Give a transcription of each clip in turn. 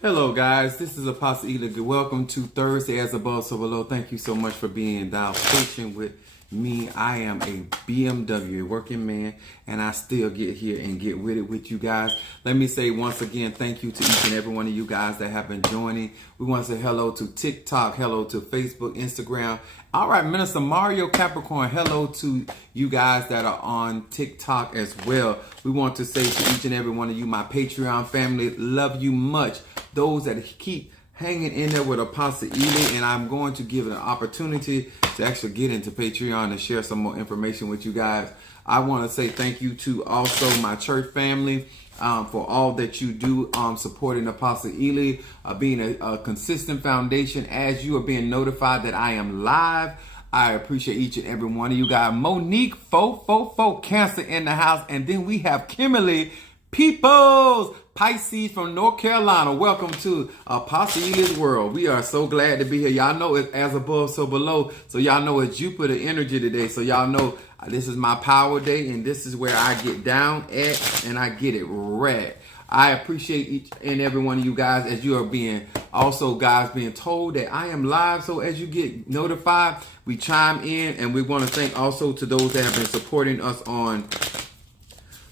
Hello, guys. This is Apostle Ely. Welcome to Thursday as Above, So Below. Thank you so much for being thou patient with me. I am a BMW, a working man, and I still get here and get with it with you guys. Let me say once again, thank you to each and every one of you guys that have been joining. We want to say hello to TikTok, hello to Facebook, Instagram. All right, Minister Mario Capricorn, hello to you guys that are on TikTok as well. We want to say to each and every one of you, my Patreon family, love you much. Those that keep hanging in there with Apostle Ely, and I'm going to give it an opportunity to actually get into Patreon and share some more information with you guys. I want to say thank you to also my church family for all that you do supporting Apostle Ely, being a consistent foundation as you are being notified that I am live. I appreciate each and every one of you guys. Monique, 444 Cancer in the house, and then we have Kimberly Peoples, Pisces from North Carolina. Welcome to Apostle Ely's world. We are so glad to be here. Y'all know it's as above, so below. So y'all know it's Jupiter energy today. So y'all know this is my power day, and this is where I get down at and I get it right. I appreciate each and every one of you guys as you are being also guys being told that I am live. So as you get notified, we chime in, and we want to thank also to those that have been supporting us on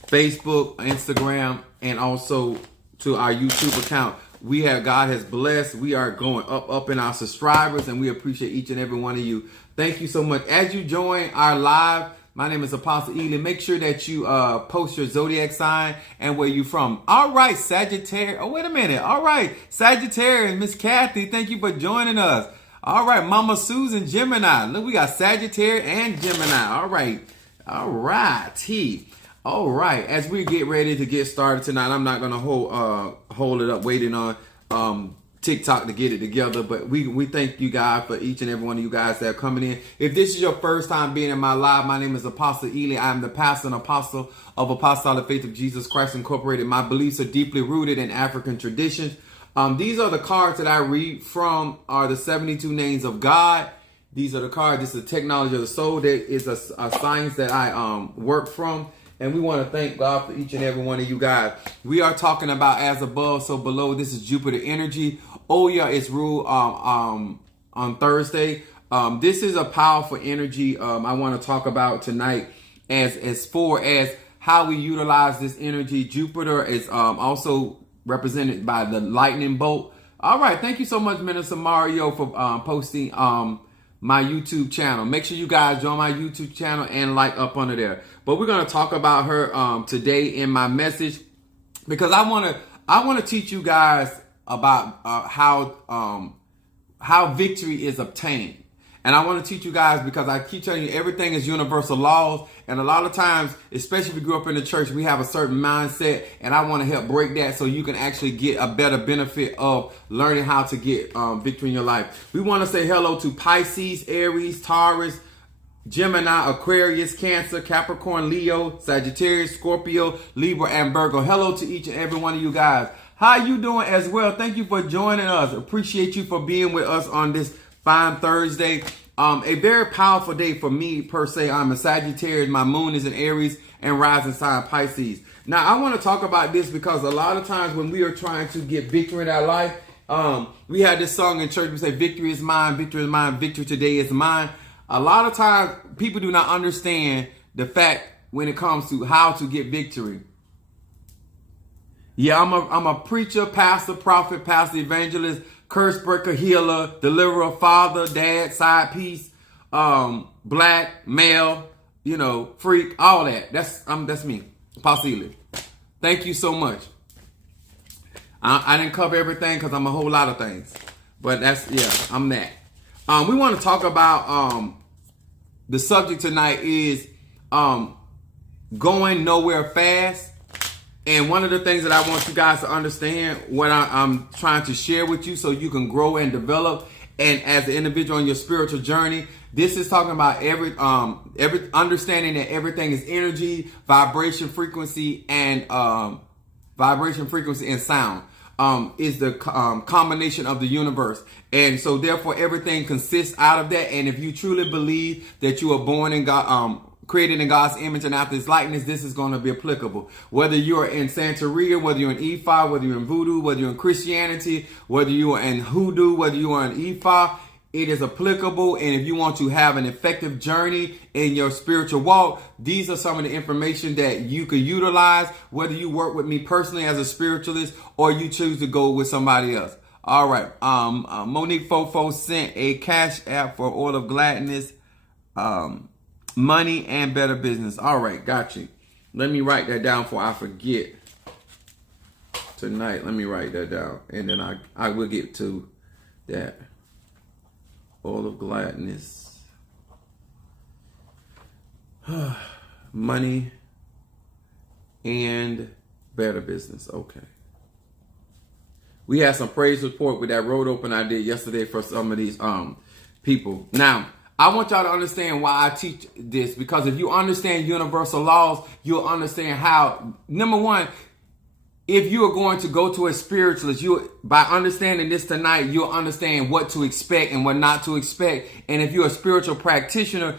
Facebook, Instagram, and also to our YouTube account. God has blessed. We are going up in our subscribers, and we appreciate each and every one of you. Thank you so much. As you join our live, my name is Apostle Ely. Make sure that you post your zodiac sign and where you from. All right, Sagittarius. Oh, wait a minute. All right, Sagittarius, Miss Kathy, thank you for joining us. All right, Mama Susan, Gemini. Look, we got Sagittarius and Gemini. All right. All right. All right, as we get ready to get started tonight, I'm not gonna hold it up waiting on TikTok to get it together, but we thank you guys for each and every one of you guys that are coming in. If this is your first time being in my live, my name is Apostle Ely. I'm the pastor and apostle of Apostolic Faith of Jesus Christ Incorporated. My beliefs are deeply rooted in African traditions. These are the cards that I read from are the 72 names of God. These are the cards. This is the technology of the soul. There is a science that I work from. And we want to thank God for each and every one of you guys. We are talking about as above, so below. This is Jupiter energy. Oya is ruled on Thursday. This is a powerful energy I want to talk about tonight as far as how we utilize this energy. Jupiter is also represented by the lightning bolt. All right. Thank you so much, Minister Mario, for posting my YouTube channel. Make sure you guys join my YouTube channel and like up under there. But we're going to talk about her today in my message, because I want to teach you guys about how victory is obtained. And I want to teach you guys because I keep telling you everything is universal laws. And a lot of times, especially if you grew up in the church, we have a certain mindset. And I want to help break that so you can actually get a better benefit of learning how to get victory in your life. We want to say hello to Pisces, Aries, Taurus, Gemini, Aquarius, Cancer, Capricorn, Leo, Sagittarius, Scorpio, Libra, and Virgo. Hello to each and every one of you guys. How you doing as well? Thank you for joining us. Appreciate you for being with us on this fine Thursday. A very powerful day for me per se. I'm a Sagittarius. My moon is in Aries and rising sign Pisces. Now, I want to talk about this because a lot of times when we are trying to get victory in our life, we had this song in church. We say, victory is mine, victory today is mine. A lot of times people do not understand the fact when it comes to how to get victory. Yeah, I'm a preacher, pastor, prophet, pastor, evangelist, curse breaker, healer, deliverer, father, dad, side piece, black, male, freak, all that. That's me, Apostle Ely. Thank you so much. I didn't cover everything because I'm a whole lot of things, but I'm that. We want to talk about the subject tonight is going nowhere fast. And one of the things that I want you guys to understand, what I'm trying to share with you so you can grow and develop, and as an individual on your spiritual journey, this is talking about every understanding that everything is energy, vibration, frequency, and sound. Is the combination of the universe. And so therefore everything consists out of that. And if you truly believe that you are born in God, created in God's image and after his likeness, this is going to be applicable. Whether you're in Santeria, whether you're in Ifa, whether you're in Voodoo, whether you're in Christianity, whether you are in Hoodoo, whether you are in Ifa, it is applicable. And if you want to have an effective journey in your spiritual walk, these are some of the information that you could utilize, whether you work with me personally as a spiritualist or you choose to go with somebody else. All right. Monique Fofo sent a cash app for Oil of Gladness, money and better business. All right. Got you. Let me write that down before I forget tonight. Let me write that down. And then I will get to that. Oil of Gladness, money and better business. Okay. We had some praise report with that road open I did yesterday for some of these people. Now, I want y'all to understand why I teach this, because if you understand universal laws, you'll understand how, number one, if you are going to go to a spiritualist, by understanding this tonight, you'll understand what to expect and what not to expect. And if you're a spiritual practitioner,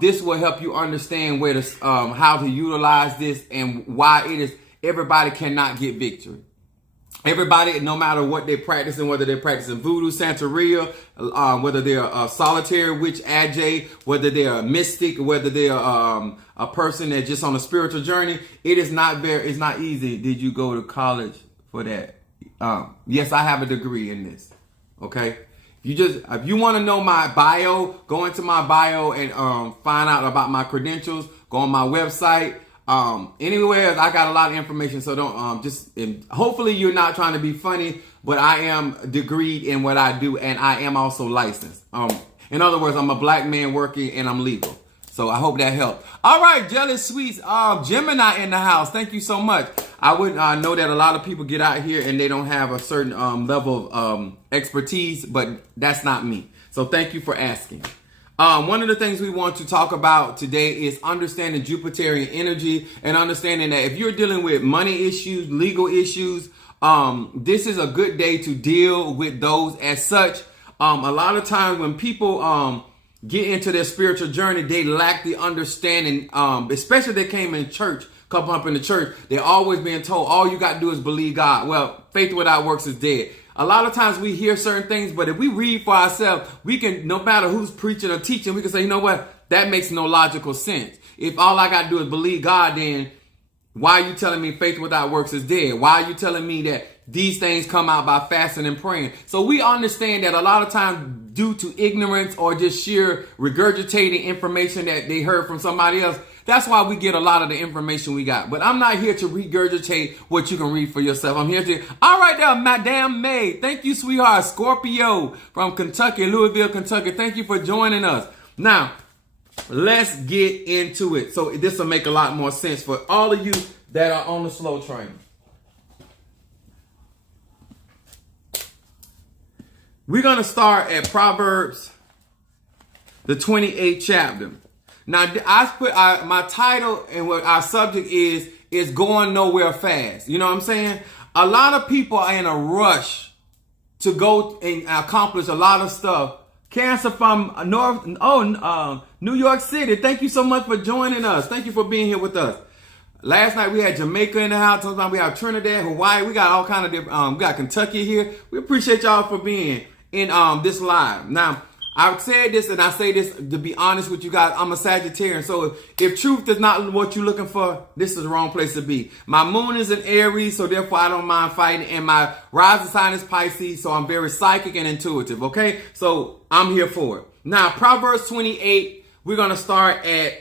this will help you understand where to, how to utilize this and why it is everybody cannot get victory. Everybody, no matter what they're practicing, whether they're practicing voodoo, Santeria, whether they're a solitary witch, Ajay, whether they're a mystic, whether they're a person that's just on a spiritual journey, it's not easy. Did you go to college for that? Yes, I have a degree in this. Okay. If you want to know my bio, go into my bio and find out about my credentials. Go on my website. Anywhere, I got a lot of information, so don't hopefully you're not trying to be funny, but I am degreed in what I do, and I am also licensed. In other words, I'm a black man working and I'm legal. So I hope that helped. All right, Jelly Sweets, Gemini in the house. Thank you so much. I would know that a lot of people get out here and they don't have a certain level of expertise, but that's not me. So thank you for asking. One of the things we want to talk about today is understanding Jupiterian energy and understanding that if you're dealing with money issues, legal issues, this is a good day to deal with those as such. A lot of times when people get into their spiritual journey, they lack the understanding, especially if they came in church, couple up in the church, they're always being told, all you got to do is believe God. Well, faith without works is dead. A lot of times we hear certain things, but if we read for ourselves, we can, no matter who's preaching or teaching, we can say, you know what? That makes no logical sense. If all I got to do is believe God, then why are you telling me faith without works is dead? Why are you telling me that these things come out by fasting and praying? So we understand that a lot of times due to ignorance or just sheer regurgitating information that they heard from somebody else, that's why we get a lot of the information we got. But I'm not here to regurgitate what you can read for yourself. I'm here to, all right there, Madame May. Thank you, sweetheart. Scorpio from Kentucky, Louisville, Kentucky. Thank you for joining us. Now, let's get into it. So this will make a lot more sense for all of you that are on the slow train. We're going to start at Proverbs, the 28th chapter. Now, I put my title and what our subject is going nowhere fast. You know what I'm saying? A lot of people are in a rush to go and accomplish a lot of stuff. Cancer from New York City. Thank you so much for joining us. Thank you for being here with us. Last night we had Jamaica in the house. Sometimes we have Trinidad, Hawaii. We got all kind of different. We got Kentucky here. We appreciate y'all for being in this live. Now, I've said this and I say this to be honest with you guys. I'm a Sagittarian. So if truth is not what you're looking for, this is the wrong place to be. My moon is in Aries, so therefore I don't mind fighting. And my rising sign is Pisces, so I'm very psychic and intuitive. Okay, so I'm here for it. Now, Proverbs 28, we're going to start at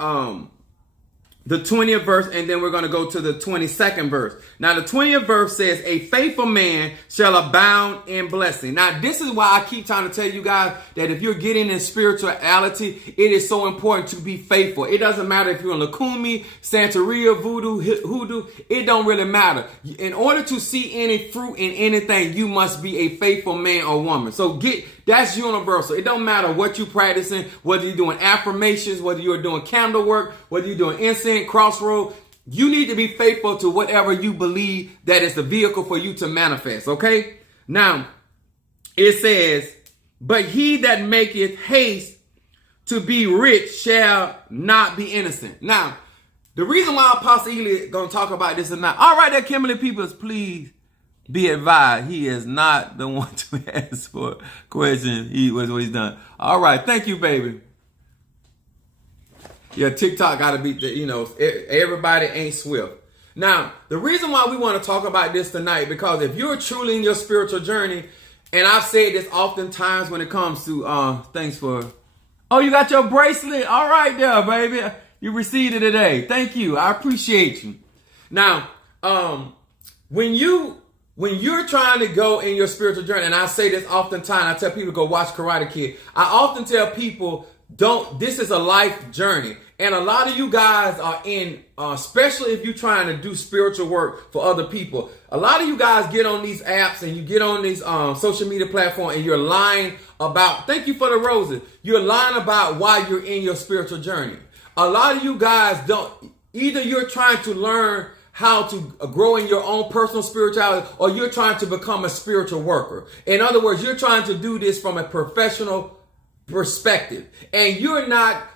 the 20th verse, and then we're going to go to the 22nd verse. Now, the 20th verse says, a faithful man shall abound in blessing. Now, this is why I keep trying to tell you guys that if you're getting in spirituality, it is so important to be faithful. It doesn't matter if you're in Lakumi, Santeria, Voodoo, Hoodoo. It don't really matter. In order to see any fruit in anything, you must be a faithful man or woman. So that's universal. It don't matter what you're practicing, whether you're doing affirmations, whether you're doing candle work, whether you're doing incense, crossroad. You need to be faithful to whatever you believe that is the vehicle for you to manifest. Okay? Now, it says, but he that maketh haste to be rich shall not be innocent. Now, the reason why Apostle Ely is going to talk about this tonight. All right, there, Kimberly Peoples, please be advised. He is not the one to ask for questions. He was what he's done. All right, thank you, baby. Yeah, TikTok got to be, everybody ain't swift. Now, the reason why we want to talk about this tonight, because if you're truly in your spiritual journey, and I've said this oftentimes when it comes to, thanks for, oh, you got your bracelet. All right there, baby. You received it today. Thank you. I appreciate you. Now, when you're trying to go in your spiritual journey, and I say this oftentimes, I tell people to go watch Karate Kid. I often tell people, this is a life journey. And a lot of you guys are in, especially if you're trying to do spiritual work for other people. A lot of you guys get on these apps and you get on these social media platforms and you're lying about, thank you for the roses. You're lying about why you're in your spiritual journey. A lot of you guys either you're trying to learn how to grow in your own personal spirituality, or you're trying to become a spiritual worker. In other words, you're trying to do this from a professional perspective. And you're not,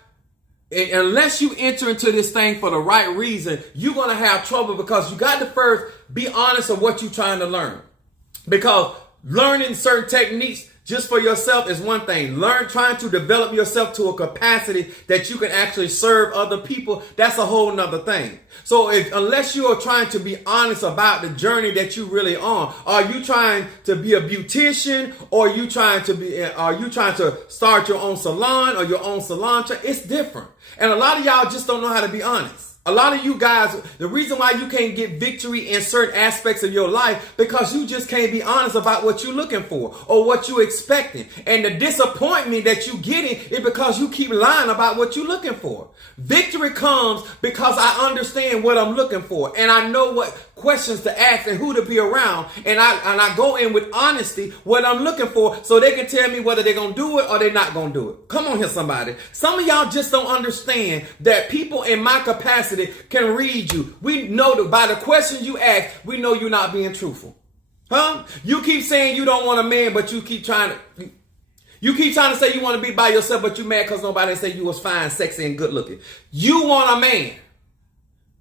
unless you enter into this thing for the right reason, you're going to have trouble, because you got to first be honest of what you're trying to learn. Because learning certain techniques just for yourself is one thing. Trying to develop yourself to a capacity that you can actually serve other people, that's a whole nother thing. So unless you are trying to be honest about the journey that you really on, are you trying to be a beautician, or are you trying to start your own salon or your own salon? It's different. And a lot of y'all just don't know how to be honest. A lot of you guys, the reason why you can't get victory in certain aspects of your life, because you just can't be honest about what you're looking for or what you're expecting. And the disappointment that you're getting is because you keep lying about what you're looking for. Victory comes because I understand what I'm looking for, and I know what questions to ask and who to be around, and I go in with honesty what I'm looking for, so they can tell me whether they're gonna do it or they're not gonna do it. Come on here, somebody. Some of y'all just don't understand that people in my capacity can read you. We know that by the questions you ask, we know you're not being truthful. Huh? You keep saying you don't want a man, but you keep trying to say you want to be by yourself, but you mad because nobody said you was fine, sexy, and good looking. You want a man,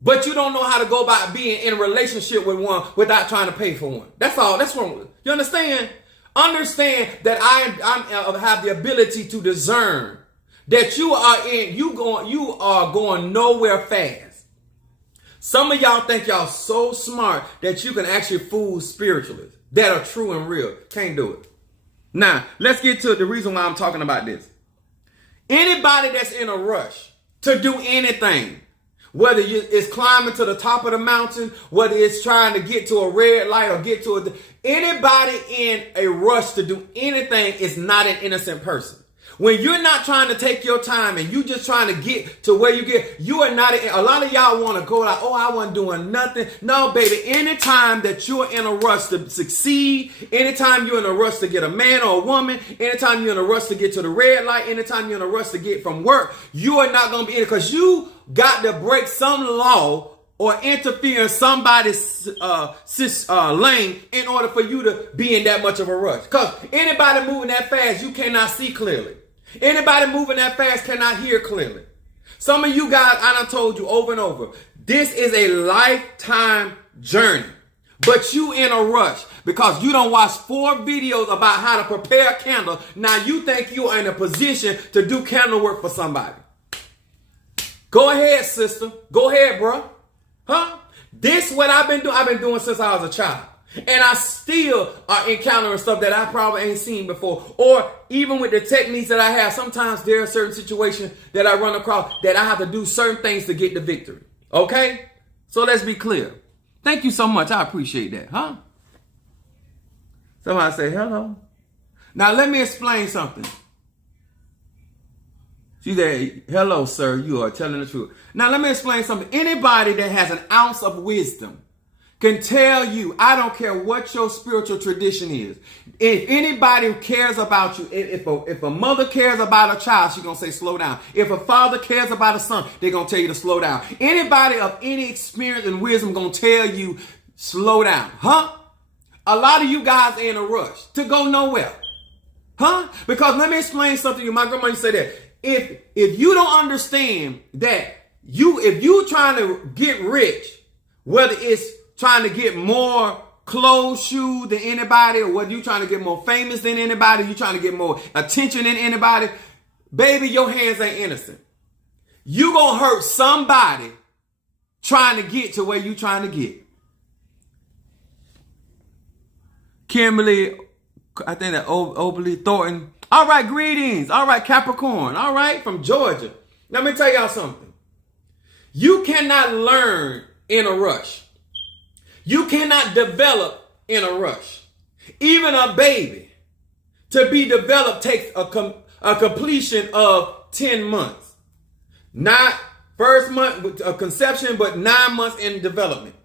but you don't know how to go about being in a relationship with one without trying to pay for one. That's all. That's wrong with it. You understand? Understand that I have the ability to discern that you are going nowhere fast. Some of y'all think y'all so smart that you can actually fool spiritualists that are true and real. Can't do it. Now, let's get to the reason why I'm talking about this. Anybody that's in a rush to do anything, whether it's climbing to the top of the mountain, whether it's trying to get to a red light or anybody in a rush to do anything is not an innocent person. When you're not trying to take your time and you just trying to get to where you are not, a lot of y'all want to go like, oh, I wasn't doing nothing. No, baby, anytime that you're in a rush to succeed, anytime you're in a rush to get a man or a woman, anytime you're in a rush to get to the red light, anytime you're in a rush to get from work, you are not going to be in it, because you got to break some law or interfere in somebody's lane in order for you to be in that much of a rush. Because anybody moving that fast, you cannot see clearly. Anybody moving that fast cannot hear clearly. Some of you guys, I done told you over and over, this is a lifetime journey. But you in a rush because you don't watch 4 videos about how to prepare a candle. Now you think you are in a position to do candle work for somebody. Go ahead, sister. Go ahead, bro. Huh? This is what I've been doing. I've been doing since I was a child. And I still are encountering stuff that I probably ain't seen before. Or even with the techniques that I have, sometimes there are certain situations that I run across that I have to do certain things to get the victory. Okay? So let's be clear. Thank you so much. I appreciate that. Huh? Somebody say hello. Now let me explain something. She said, hello, sir. You are telling the truth. Now let me explain something. Anybody that has an ounce of wisdom can tell you, I don't care what your spiritual tradition is. If anybody cares about you, if a mother cares about a child, she's going to say, slow down. If a father cares about a son, they're going to tell you to slow down. Anybody of any experience and wisdom going to tell you, slow down. Huh? A lot of you guys are in a rush to go nowhere. Huh? Because let me explain something to you. My grandma used to say that if you don't understand that if you trying to get rich, whether it's trying to get more clothes, shoes than anybody, or whether you trying to get more famous than anybody, you trying to get more attention than anybody, baby, your hands ain't innocent. You gonna hurt somebody trying to get to where you trying to get. Kimberly, I think that Oberly Thornton. All right, greetings. All right, Capricorn. All right, from Georgia. Let me tell y'all something. You cannot learn in a rush. You cannot develop in a rush. Even a baby, to be developed takes a completion of 10 months. Not first month of conception, but 9 months in development.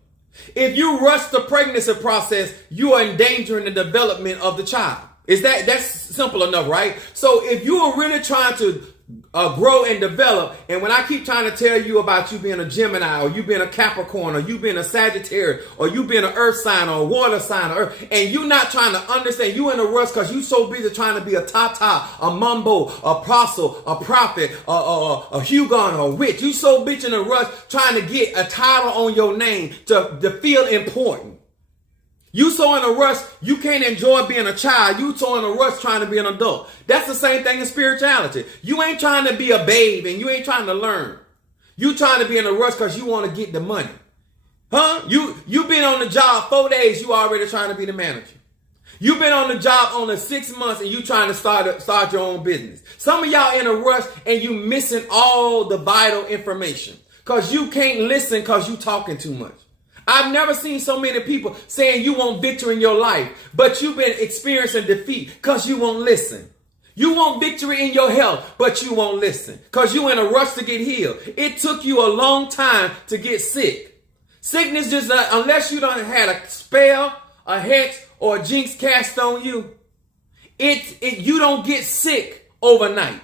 If you rush the pregnancy process, you are endangering the development of the child. That's simple enough, right? So if you are really trying to grow and develop, and when I keep trying to tell you about you being a Gemini, or you being a Capricorn, or you being a Sagittarius, or you being an earth sign or a water sign, and you not trying to understand, you in a rush because you so busy trying to be a tata, a mumbo, a apostle, a prophet, a hugon, or a witch. You so bitch in a rush trying to get a title on your name to feel important. You so in a rush, you can't enjoy being a child. You so in a rush trying to be an adult. That's the same thing in spirituality. You ain't trying to be a babe and you ain't trying to learn. You trying to be in a rush because you want to get the money. Huh? You been on the job 4 days, you already trying to be the manager. You been on the job only 6 months and you trying to start your own business. Some of y'all in a rush and you missing all the vital information because you can't listen because you talking too much. I've never seen so many people saying you want victory in your life, but you've been experiencing defeat because you won't listen. You want victory in your health, but you won't listen because you in a rush to get healed. It took you a long time to get sick. Sickness just, unless you done had a spell, a hex, or a jinx cast on you, you don't get sick overnight.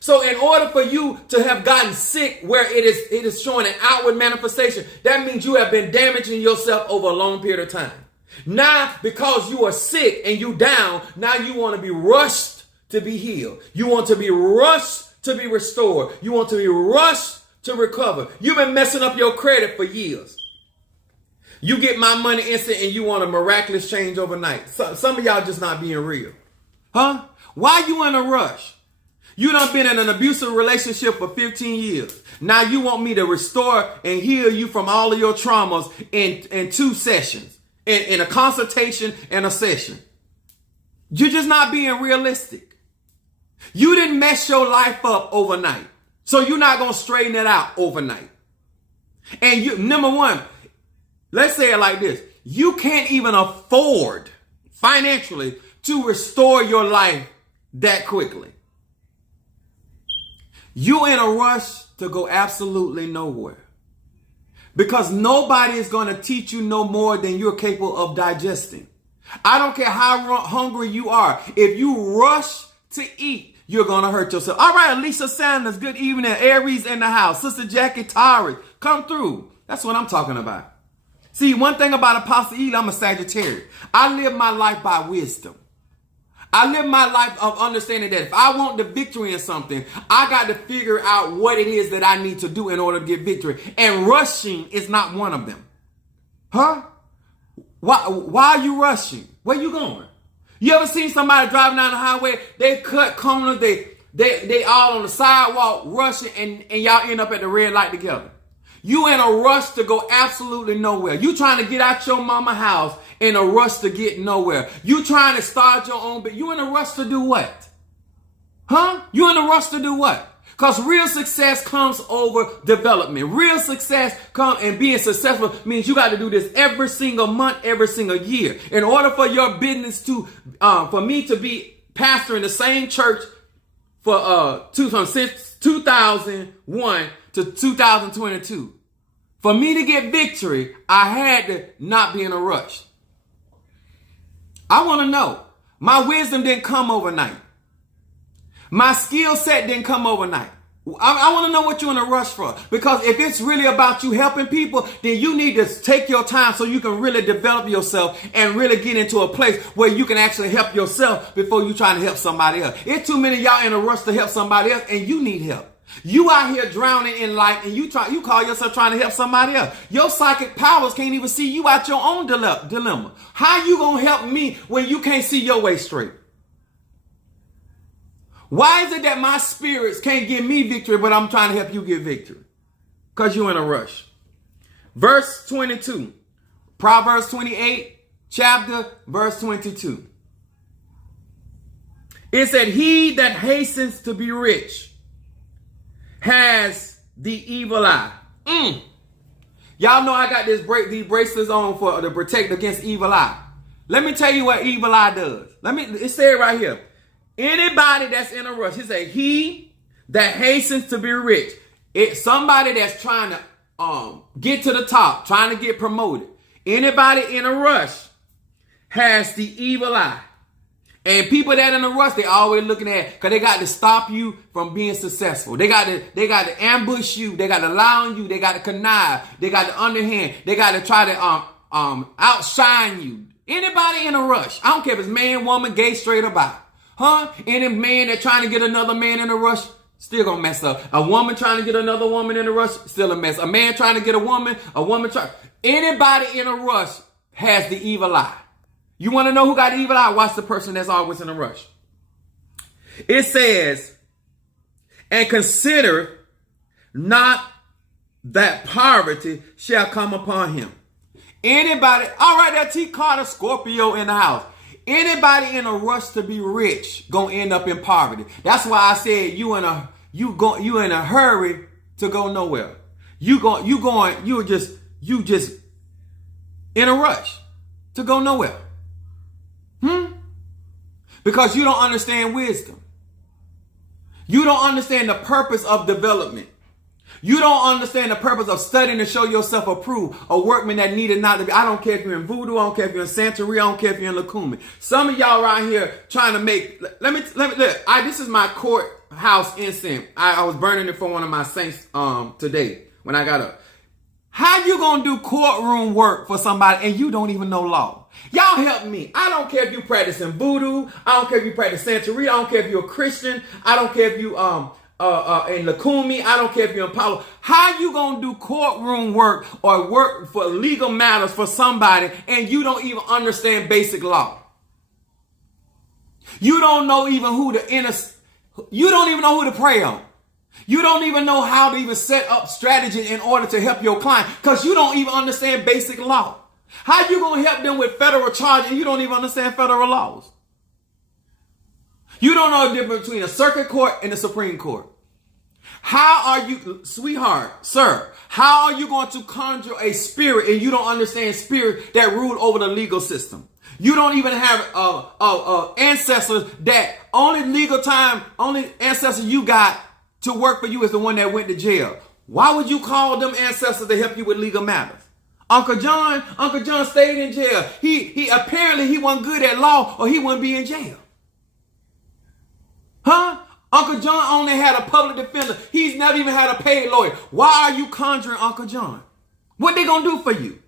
So in order for you to have gotten sick where it is showing an outward manifestation, that means you have been damaging yourself over a long period of time. Now, because you are sick and you down, now you want to be rushed to be healed. You want to be rushed to be restored. You want to be rushed to recover. You've been messing up your credit for years. You get my money instant and you want a miraculous change overnight. Some of y'all just not being real. Huh? Why you in a rush? You done been in an abusive relationship for 15 years. Now you want me to restore and heal you from all of your traumas in 2 sessions, in a consultation and a session. You're just not being realistic. You didn't mess your life up overnight. So you're not going to straighten it out overnight. And number one, let's say it like this. You can't even afford financially to restore your life that quickly. You in a rush to go absolutely nowhere. Because nobody is going to teach you no more than you're capable of digesting. I don't care how hungry you are. If you rush to eat, you're going to hurt yourself. All right, Alicia Sanders, good evening. Aries in the house. Sister Jackie Torres, come through. That's what I'm talking about. See, one thing about Apostle Ely, I'm a Sagittarius. I live my life by wisdom. I live my life of understanding that if I want the victory in something, I got to figure out what it is that I need to do in order to get victory. And rushing is not one of them. Huh? Why are you rushing? Where you going? You ever seen somebody driving down the highway? They cut corners. They all on the sidewalk rushing and y'all end up at the red light together. You in a rush to go absolutely nowhere. You trying to get out your mama house in a rush to get nowhere. You trying to start your own, but you in a rush to do what? Huh? You in a rush to do what? Because real success comes over development. Real success comes, and being successful means you got to do this every single month, every single year. In order for your business to, for me to be pastor in the same church for since 2001 to 2022. For me to get victory, I had to not be in a rush. I want to know. My wisdom didn't come overnight. My skill set didn't come overnight. I want to know what you're in a rush for. Because if it's really about you helping people, then you need to take your time so you can really develop yourself and really get into a place where you can actually help yourself before you trying to help somebody else. It's too many of y'all in a rush to help somebody else, and you need help. You out here drowning in life, and you call yourself trying to help somebody else. Your psychic powers can't even see you out your own dilemma. How you gonna help me when you can't see your way straight? Why is it that my spirits can't give me victory, but I'm trying to help you get victory? Because you're in a rush. Verse 22. Proverbs 28, chapter, verse 22. It said, he that hastens to be rich has the evil eye. Y'all know I got these bracelets on to protect against evil eye. Let me tell you what evil eye does. It said right here. Anybody that's in a rush, he say, he that hastens to be rich. It's somebody that's trying to get to the top, trying to get promoted. Anybody in a rush has the evil eye. And people that in a rush, they always looking at, because they got to stop you from being successful. They got to ambush you. They got to lie on you. They got to connive. They got to underhand. They got to try to outshine you. Anybody in a rush, I don't care if it's man, woman, gay, straight, or bi. Any man that trying to get another man in a rush, still gonna mess up. A woman trying to get another woman in a rush, still a mess. A man trying to get a woman trying. Anybody in a rush has the evil eye. You want to know who got the evil eye? Watch the person that's always in a rush. It says, and consider not that poverty shall come upon him. Anybody, all right, that T. Carter Scorpio in the house. Anybody in a rush to be rich gonna end up in poverty. That's why I said you in a hurry to go nowhere. You just in a rush to go nowhere. Because you don't understand wisdom. You don't understand the purpose of development. You don't understand the purpose of studying to show yourself approved, a workman that needed not to be. I don't care if you're in voodoo. I don't care if you're in Santeria. I don't care if you're in Lakumi. Some of y'all right here trying to make, let me look. This is my courthouse incense. I was burning it for one of my saints today when I got up. How you gonna do courtroom work for somebody and you don't even know law? Y'all help me. I don't care if you practicing voodoo. I don't care if you practice Santeria. I don't care if you're a Christian. I don't care if you in Lakumi. I don't care if you're in Palo. How you gonna do courtroom work or work for legal matters for somebody and you don't even understand basic law? You don't know even you don't even know who to pray on. You don't even know how to even set up strategy in order to help your client because you don't even understand basic law. How you gonna help them with federal charges and you don't even understand federal laws? You don't know the difference between a circuit court and the Supreme Court. How are you, sweetheart, sir, how are you going to conjure a spirit and you don't understand spirit that rule over the legal system? You don't even have ancestors that only ancestor you got to work for you is the one that went to jail. Why would you call them ancestors to help you with legal matters? Uncle John stayed in jail. He apparently he wasn't good at law or he wouldn't be in jail. Uncle John only had a public defender. He's never even had a paid lawyer. Why are you conjuring Uncle John? What they gonna do for you?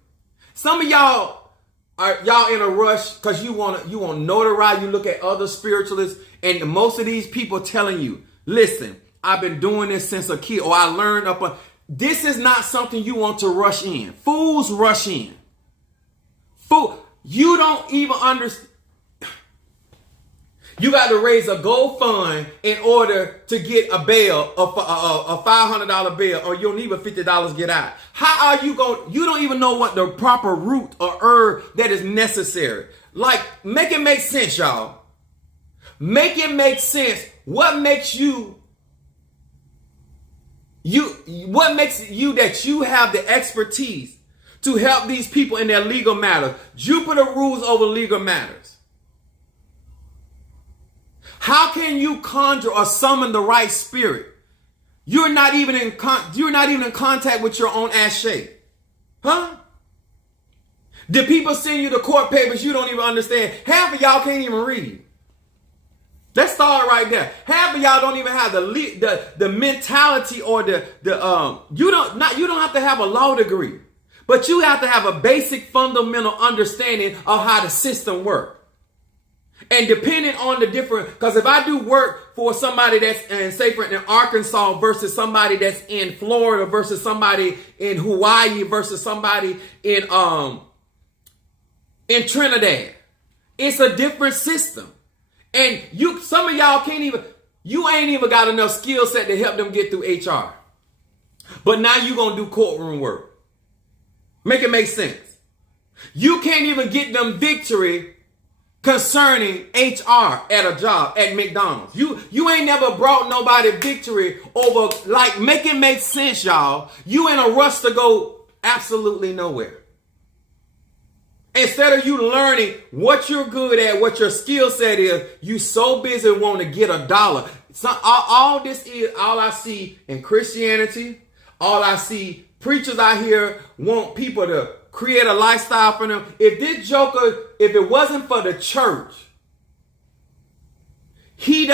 Some of y'all in a rush because you want notoriety. You look at other spiritualists and most of these people telling you, listen, I've been doing this since a kid or I learned this is not something you want to rush in. Fools rush in. You don't even understand. You got to raise a gold fund in order to get a bail, a $500 bail, or you'll need a $50 get out. How are you going? You don't even know what the proper root or herb that is necessary. Like, make it make sense, y'all. Make it make sense. What makes you that you have the expertise to help these people in their legal matters? Jupiter rules over legal matters. How can you conjure or summon the right spirit? You're not even in contact with your own ashe. The people send you the court papers you don't even understand. Half of y'all can't even read. Let's start right there. Half of y'all don't even have the mentality or you don't have to have a law degree, but you have to have a basic fundamental understanding of how the system works. And depending on the different, because if I do work for somebody that's in Arkansas versus somebody that's in Florida versus somebody in Hawaii versus somebody in Trinidad, it's a different system. And some of y'all you ain't even got enough skill set to help them get through HR. But now you're going to do courtroom work. Make it make sense. You can't even get them victory concerning HR at a job at McDonald's. You ain't never brought nobody victory over, like, make it make sense, y'all. You in a rush to go absolutely nowhere. Instead of you learning what you're good at, what your skill set is, you so busy wanting to get a dollar. All I see in Christianity, all I see preachers out here want people to create a lifestyle for them. If it wasn't for the church, he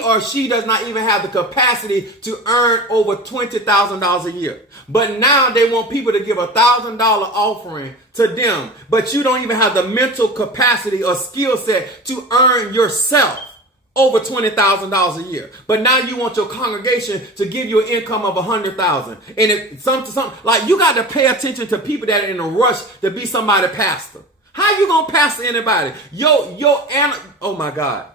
or she does not even have the capacity to earn over $20,000 a year. But now they want people to give $1,000 offering to them. But you don't even have the mental capacity or skill set to earn yourself over $20,000 a year. But now you want your congregation to give you an income of $100,000. And it's something like, you got to pay attention to people that are in a rush to be somebody pastor. How you going to pastor anybody? Oh my God.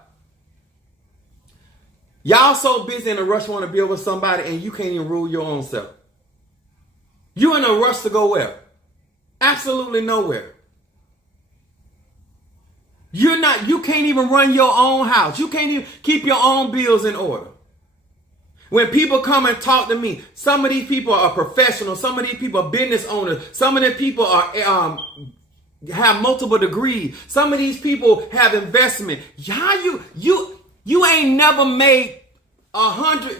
Y'all so busy in a rush want to be over somebody and you can't even rule your own self. You in a rush to go where? Absolutely nowhere. You can't even run your own house. You can't even keep your own bills in order. When people come and talk to me, some of these people are professionals. Some of these people are business owners. Some of the people are have multiple degrees. Some of these people have investment. You ain't never made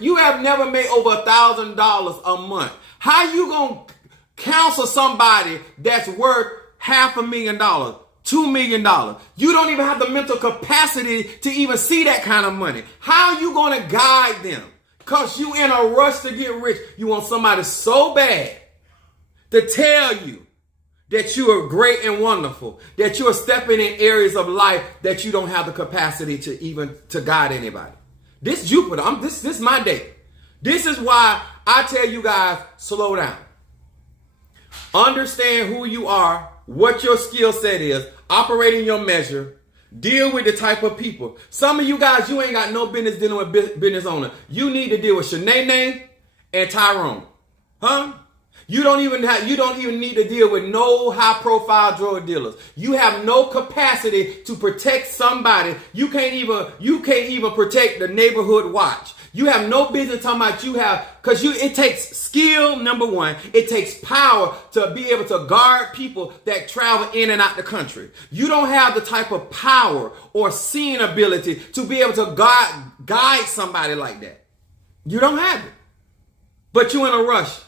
you have never made over $1,000 a month. How you gonna counsel somebody that's worth $500,000, $2 million? You don't even have the mental capacity to even see that kind of money. How you gonna guide them? Because you in a rush to get rich. You want somebody so bad to tell you that you are great and wonderful, that you are stepping in areas of life that you don't have the capacity to guide anybody. This Jupiter, this is my day. This is why I tell you guys, slow down. Understand who you are, what your skill set is, operate in your measure, deal with the type of people. Some of you guys, you ain't got no business dealing with business owner. You need to deal with Shanae and Tyrone. Huh? You don't even need to deal with no high profile drug dealers. You have no capacity to protect somebody. You can't even protect the neighborhood watch. You have no business talking about it takes skill, number one. It takes power to be able to guard people that travel in and out the country. You don't have the type of power or seeing ability to be able to guide somebody like that. You don't have it. But you're in a rush.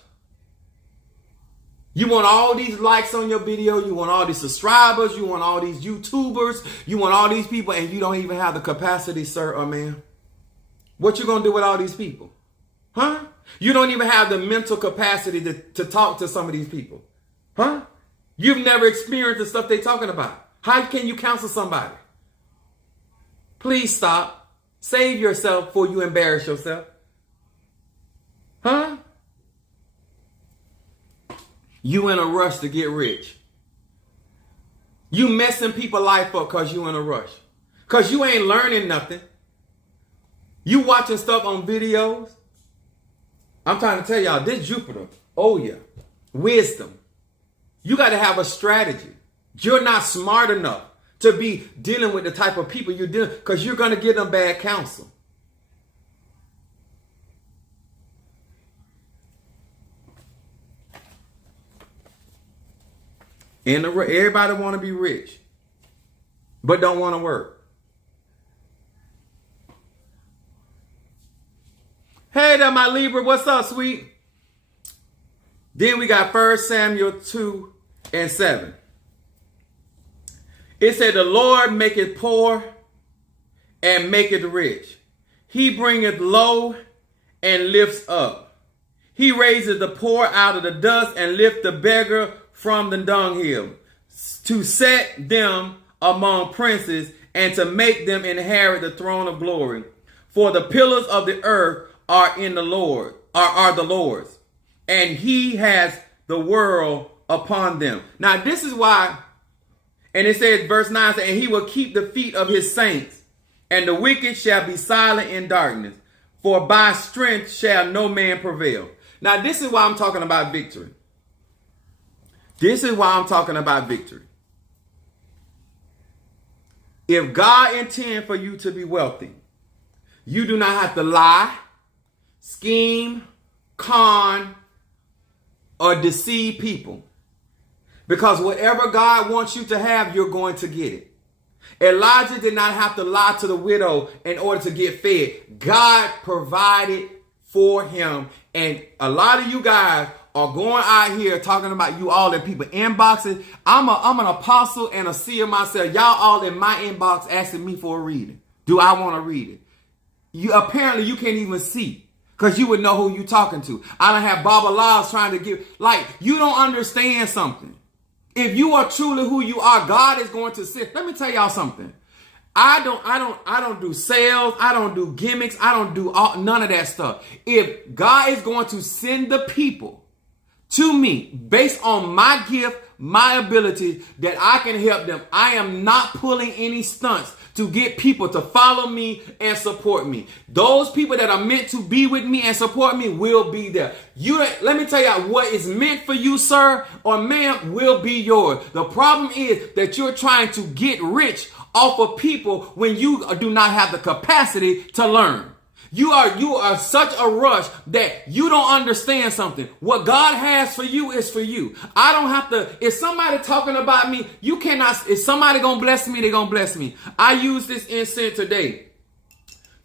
You want all these likes on your video. You want all these subscribers. You want all these YouTubers. You want all these people, and you don't even have the capacity, sir or ma'am. What you going to do with all these people? Huh? You don't even have the mental capacity to talk to some of these people. Huh? You've never experienced the stuff they're talking about. How can you counsel somebody? Please stop. Save yourself before you embarrass yourself. Huh? You in a rush to get rich. You messing people's life up because you in a rush. Because you ain't learning nothing. You watching stuff on videos. I'm trying to tell y'all, this Jupiter, oh yeah, wisdom. You got to have a strategy. You're not smart enough to be dealing with the type of people you're dealing, because you're going to give them bad counsel. Everybody want to be rich, but don't want to work. Hey there, my Libra. What's up, sweet? Then we got 1 Samuel 2:7. It said, the Lord maketh poor and maketh rich. He bringeth low and lifts up. He raises the poor out of the dust and lifts the beggar from the dunghill, to set them among princes and to make them inherit the throne of glory. For the pillars of the earth are in the Lord, are the Lord's, and he has the world upon them. Now this is why, and it says, verse 9 says, and he will keep the feet of his saints, and the wicked shall be silent in darkness, for by strength shall no man prevail. Now this is why I'm talking about victory. This is why I'm talking about victory. If God intends for you to be wealthy, you do not have to lie, scheme, con, or deceive people. Because whatever God wants you to have, you're going to get it. Elijah did not have to lie to the widow in order to get fed. God provided for him. And a lot of you guys are going out here talking about you all in people inboxes. I'm an apostle and a seer myself. Y'all all in my inbox asking me for a reading. Do I want to read it? Apparently you can't even see, because you would know who you talking to. I don't have Baba Laws trying to give, like, you don't understand something. If you are truly who you are, God is going to sit. Let me tell y'all something. I don't do sales. I don't do gimmicks. I don't do none of that stuff. If God is going to send the people to me based on my gift, my ability, that I can help them, I am not pulling any stunts to get people to follow me and support me. Those people that are meant to be with me and support me will be there. Let me tell you, what is meant for you, sir or ma'am, will be yours. The problem is that you're trying to get rich off of people when you do not have the capacity to learn. You are such a rush that you don't understand something. What God has for you is for you. I don't have to, if somebody talking about me, you cannot, if somebody gonna bless me, they gonna bless me. I use this incense today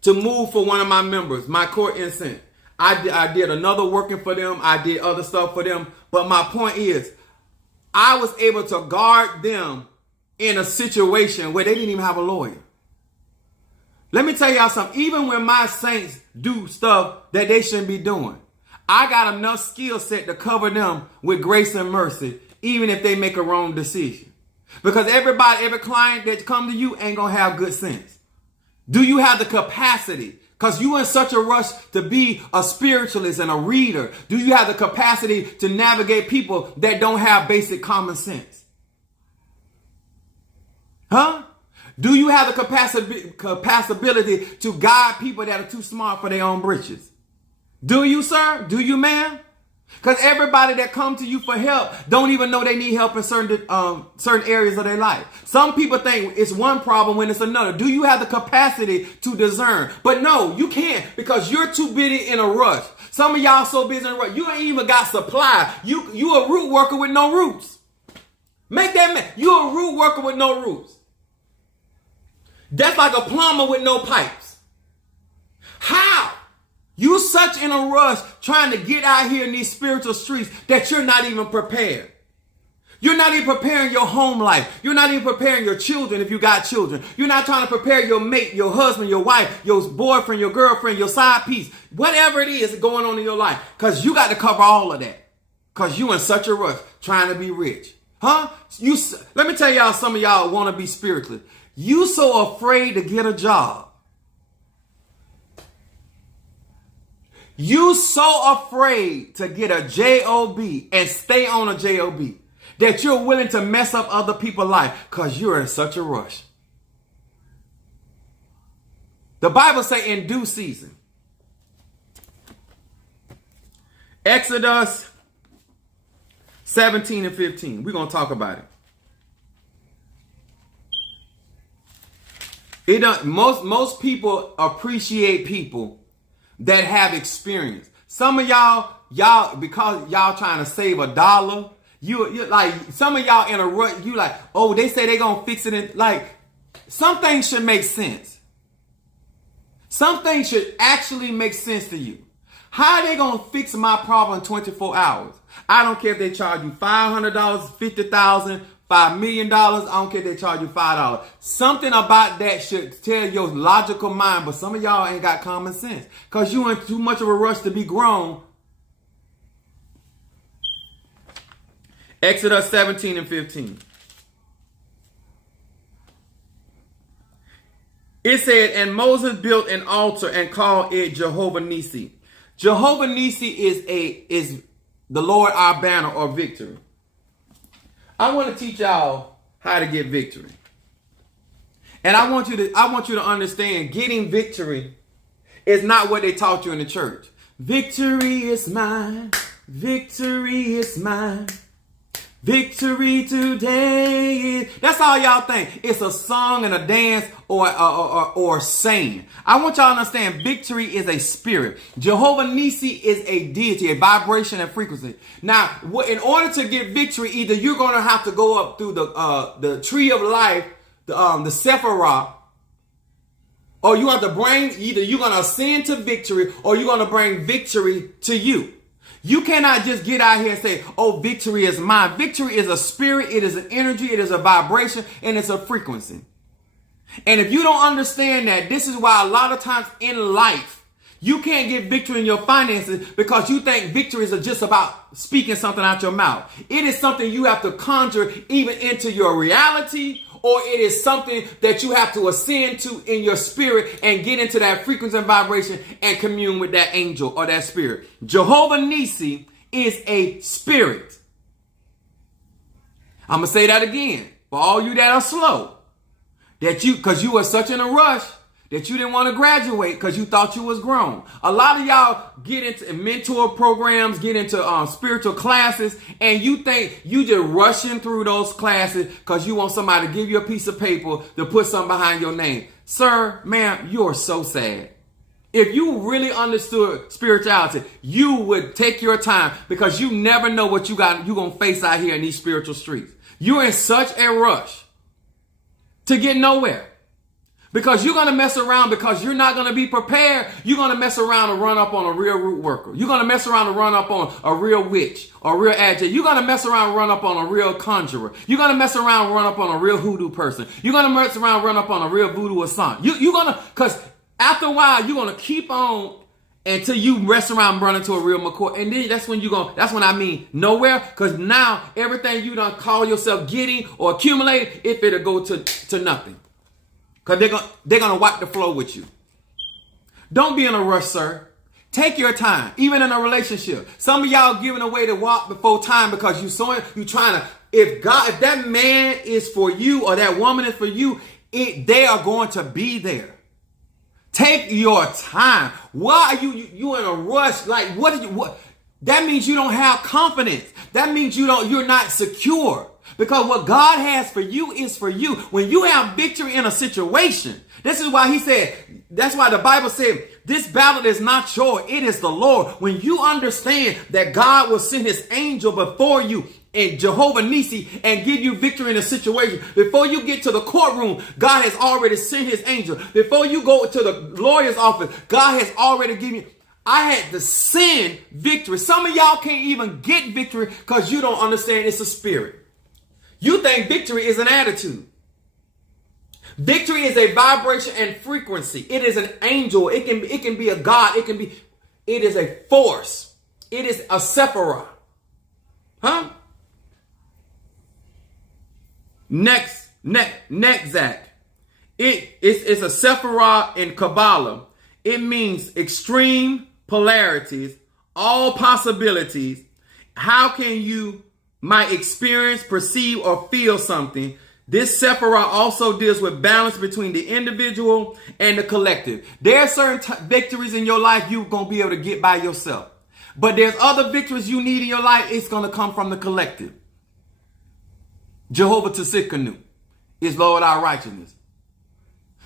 to move for one of my members, my court incense. I did another working for them. I did other stuff for them. But my point is, I was able to guard them in a situation where they didn't even have a lawyer. Let me tell y'all something. Even when my saints do stuff that they shouldn't be doing, I got enough skill set to cover them with grace and mercy, even if they make a wrong decision. Because every client that come to you ain't going to have good sense. Do you have the capacity? Because you in such a rush to be a spiritualist and a reader. Do you have the capacity to navigate people that don't have basic common sense? Huh? Do you have the capacity to guide people that are too smart for their own britches? Do you, sir? Do you, ma'am? Because everybody that come to you for help don't even know they need help in certain areas of their life. Some people think it's one problem when it's another. Do you have the capacity to discern? But no, you can't, because you're too busy in a rush. Some of y'all so busy in a rush, you ain't even got supply. You a root worker with no roots. Make that man. You a root worker with no roots. That's like a plumber with no pipes. How? You such in a rush trying to get out here in these spiritual streets that you're not even prepared. You're not even preparing your home life. You're not even preparing your children if you got children. You're not trying to prepare your mate, your husband, your wife, your boyfriend, your girlfriend, your side piece, whatever it is going on in your life. Because you got to cover all of that. Because you in such a rush trying to be rich. Huh? Let me tell y'all, some of y'all want to be spiritually. You so afraid to get a job. You so afraid to get a job and stay on a job that you're willing to mess up other people's life because you're in such a rush. The Bible say in due season. Exodus 17 and 15. We're going to talk about it. Most people appreciate people that have experience. Some of y'all because y'all trying to save $1, you like, some of y'all in a rut, you like, oh, they say they gonna fix it. And like, some things should make sense. Some things should actually make sense to you. How are they gonna fix my problem in 24 hours? I don't care if they charge you $500, $50,000, $5 million, I don't care if they charge you $5. Something about that should tell your logical mind, but some of y'all ain't got common sense because you in too much of a rush to be grown. Exodus 17 and 15. It said, and Moses built an altar and called it Jehovah Nissi. Jehovah Nissi is the Lord our banner or victory. I want to teach y'all how to get victory. And I want you to understand getting victory is not what they taught you in the church. Victory is mine. Victory is mine. Victory today. That's all y'all think. It's a song and a dance or saying. I want y'all to understand victory is a spirit. Jehovah Nissi is a deity, a vibration and frequency. Now, in order to get victory, either you're going to have to go up through the tree of life, the Sephirah, or you have to either you're going to ascend to victory or you're going to bring victory to you. You cannot just get out here and say, oh, victory is mine. Victory is a spirit. It is an energy. It is a vibration and it's a frequency. And if you don't understand that, this is why a lot of times in life, you can't get victory in your finances because you think victories are just about speaking something out your mouth. It is something you have to conjure even into your reality, or it is something that you have to ascend to in your spirit and get into that frequency and vibration and commune with that angel or that spirit. Jehovah Nissi is a spirit. I'm going to say that again for all you that are slow. Because you were such in a rush that you didn't want to graduate because you thought you was grown. A lot of y'all get into mentor programs, get into spiritual classes, and you think you just rushing through those classes because you want somebody to give you a piece of paper to put something behind your name. Sir, ma'am, you are so sad. If you really understood spirituality, you would take your time because you never know what you're going to face out here in these spiritual streets. You're in such a rush to get nowhere. Because you're going to mess around because you're not going to be prepared. You're going to mess around and run up on a real root worker. You're going to mess around and run up on a real witch or real agitator. You're going to mess around and run up on a real conjurer. You're going to mess around and run up on a real hoodoo person. You're going to mess around and run up on a real voodoo or something. You're going to, because after a while, you're going to keep on until you mess around and run into a real McCoy. And then that's when I mean nowhere. Because now everything you done call yourself getting or accumulating, if it'll go to nothing. Because they're going to wipe the floor with you. Don't be in a rush, sir. Take your time, even in a relationship. Some of y'all giving away the walk before time because you trying to, if that man is for you or that woman is for you, they are going to be there. Take your time. Why are you in a rush? Like, what? That means you don't have confidence. That means you're not secure. Because what God has for you is for you. When you have victory in a situation, this is why that's why the Bible said, this battle is not yours, it is the Lord. When you understand that God will send his angel before you in Jehovah Nissi and give you victory in a situation. Before you get to the courtroom, God has already sent his angel. Before you go to the lawyer's office, God has already given you. I had to send victory. Some of y'all can't even get victory because you don't understand it's a spirit. You think victory is an attitude. Victory is a vibration and frequency. It is an angel. It can be a God. It is a force. It is a Sephirah. Huh? Next, Zach. It's a Sephirah in Kabbalah. It means extreme polarities, all possibilities. How can you might experience, perceive, or feel something? This Sephirah also deals with balance between the individual and the collective. There are certain victories in your life you're going to be able to get by yourself. But there's other victories you need in your life. It's going to come from the collective. Jehovah Tsidkenu is Lord our righteousness.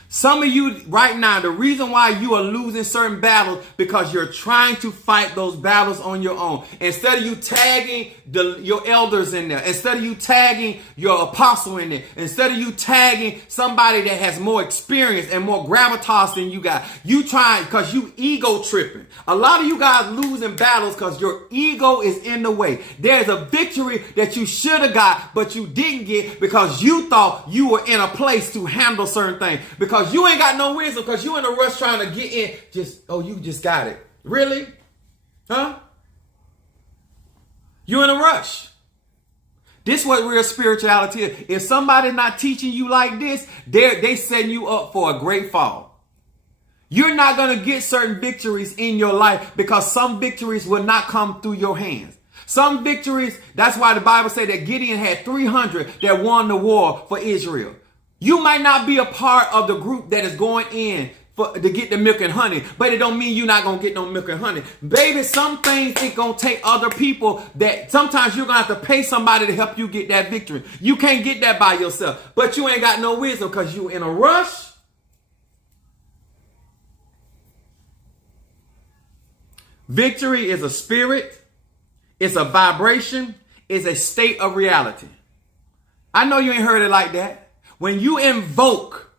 Some of you right now, the reason why you are losing certain battles because you're trying to fight those battles on your own. Instead of you tagging your elders in there, instead of you tagging your apostle in there, instead of you tagging somebody that has more experience and more gravitas than you got, you trying because you ego tripping. A lot of you guys losing battles because your ego is in the way. There's a victory that you should have got, but you didn't get because you thought you were in a place to handle certain things. Because you ain't got no wisdom because you in a rush trying to get in. You just got it. Really? Huh? You in a rush. This is what real spirituality is. If somebody's not teaching you like this, they setting you up for a great fall. You're not going to get certain victories in your life because some victories will not come through your hands. Some victories, that's why the Bible said that Gideon had 300 that won the war for Israel. You might not be a part of the group that is going in to get the milk and honey, but it don't mean you're not going to get no milk and honey. Baby, some things it's going to take other people that sometimes you're going to have to pay somebody to help you get that victory. You can't get that by yourself, but you ain't got no wisdom because you in a rush. Victory is a spirit. It's a vibration. It's a state of reality. I know you ain't heard it like that. When you invoke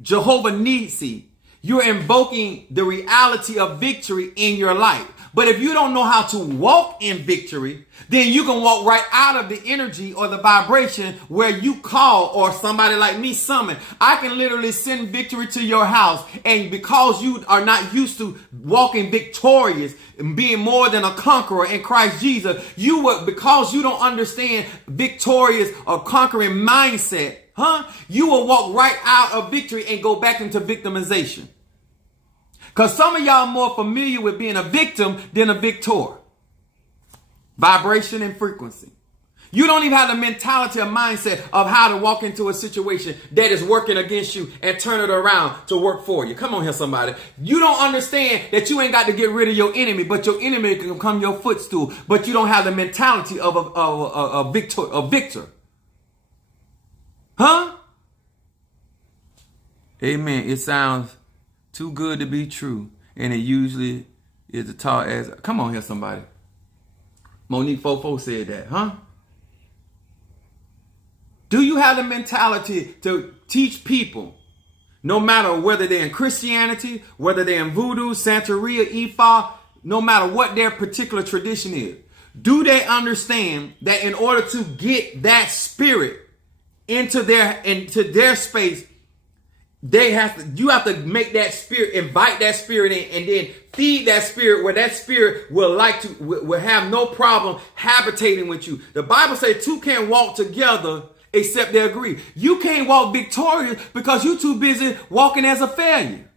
Jehovah Nissi, you're invoking the reality of victory in your life. But if you don't know how to walk in victory, then you can walk right out of the energy or the vibration where you call or somebody like me summon. I can literally send victory to your house. And because you are not used to walking victorious and being more than a conqueror in Christ Jesus, because you don't understand victorious or conquering mindset, you will walk right out of victory and go back into victimization. Because some of y'all are more familiar with being a victim than a victor. Vibration and frequency. You don't even have the mentality or mindset of how to walk into a situation that is working against you and turn it around to work for you. Come on here, somebody. You don't understand that you ain't got to get rid of your enemy, but your enemy can become your footstool. But you don't have the mentality of a victor. Huh? Amen. It sounds too good to be true. And it usually is as tall as... Come on here, somebody. Monique Fofo said that, huh? Do you have the mentality to teach people, no matter whether they're in Christianity, whether they're in Voodoo, Santeria, Ifa, no matter what their particular tradition is, do they understand that in order to get that spirit into their space, you have to make that spirit, invite that spirit in, and then feed that spirit where that spirit will have no problem habitating with you. The Bible says two can't walk together except they agree. You can't walk victorious because you're too busy walking as a failure.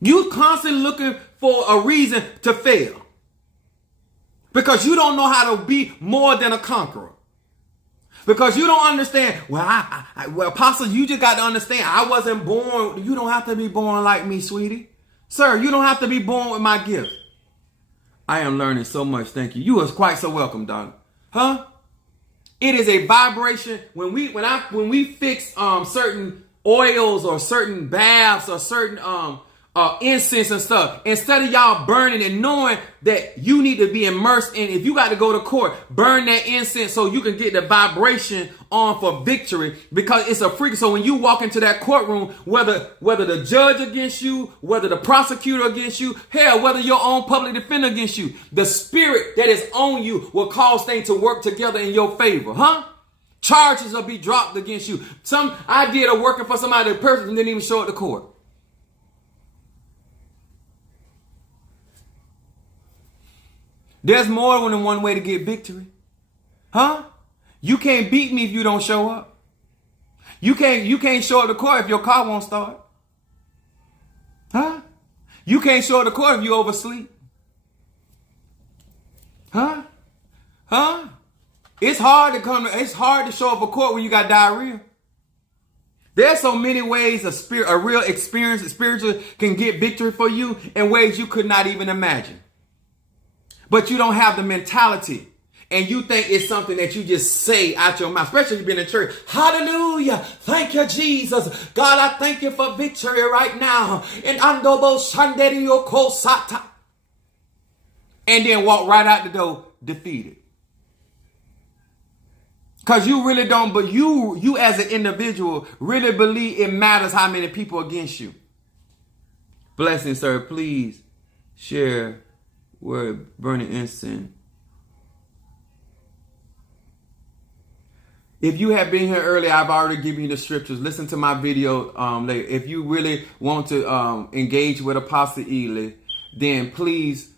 You constantly looking for a reason to fail because you don't know how to be more than a conqueror. Because you don't understand. Well, Apostle, you just got to understand. I wasn't born. You don't have to be born like me, sweetie. Sir, you don't have to be born with my gift. I am learning so much. Thank you. You are quite so welcome, darling. Huh? It is a vibration. When we fix certain oils or certain baths or certain incense and stuff, instead of y'all burning and knowing that you need to be immersed in, if you got to go to court, burn that incense so you can get the vibration on for victory, because it's a freak. So when you walk into that courtroom, whether the judge against you, whether the prosecutor against you, hell, whether your own public defender against you, the spirit that is on you will cause things to work together in your favor, huh? Charges will be dropped against you. Some idea of working for somebody, the person didn't even show up to court. There's more than one way to get victory. Huh? You can't beat me if you don't show up. You can't show up to court if your car won't start. Huh? You can't show up to court if you oversleep. Huh? Huh? It's hard to show up at court when you got diarrhea. There's so many ways a real experience, spiritual, can get victory for you in ways you could not even imagine. But you don't have the mentality. and you think it's something that you just say out your mouth, especially if you've been in church. Hallelujah. Thank you, Jesus. God, I thank you for victory right now. And then walk right out the door defeated. Because you really don't, but you as an individual really believe it matters how many people against you. Blessings, sir. Please share word burning incense. If you have been here earlier, I've already given you the scriptures. Listen to my video later. If you really want to engage with Apostle Ely, then please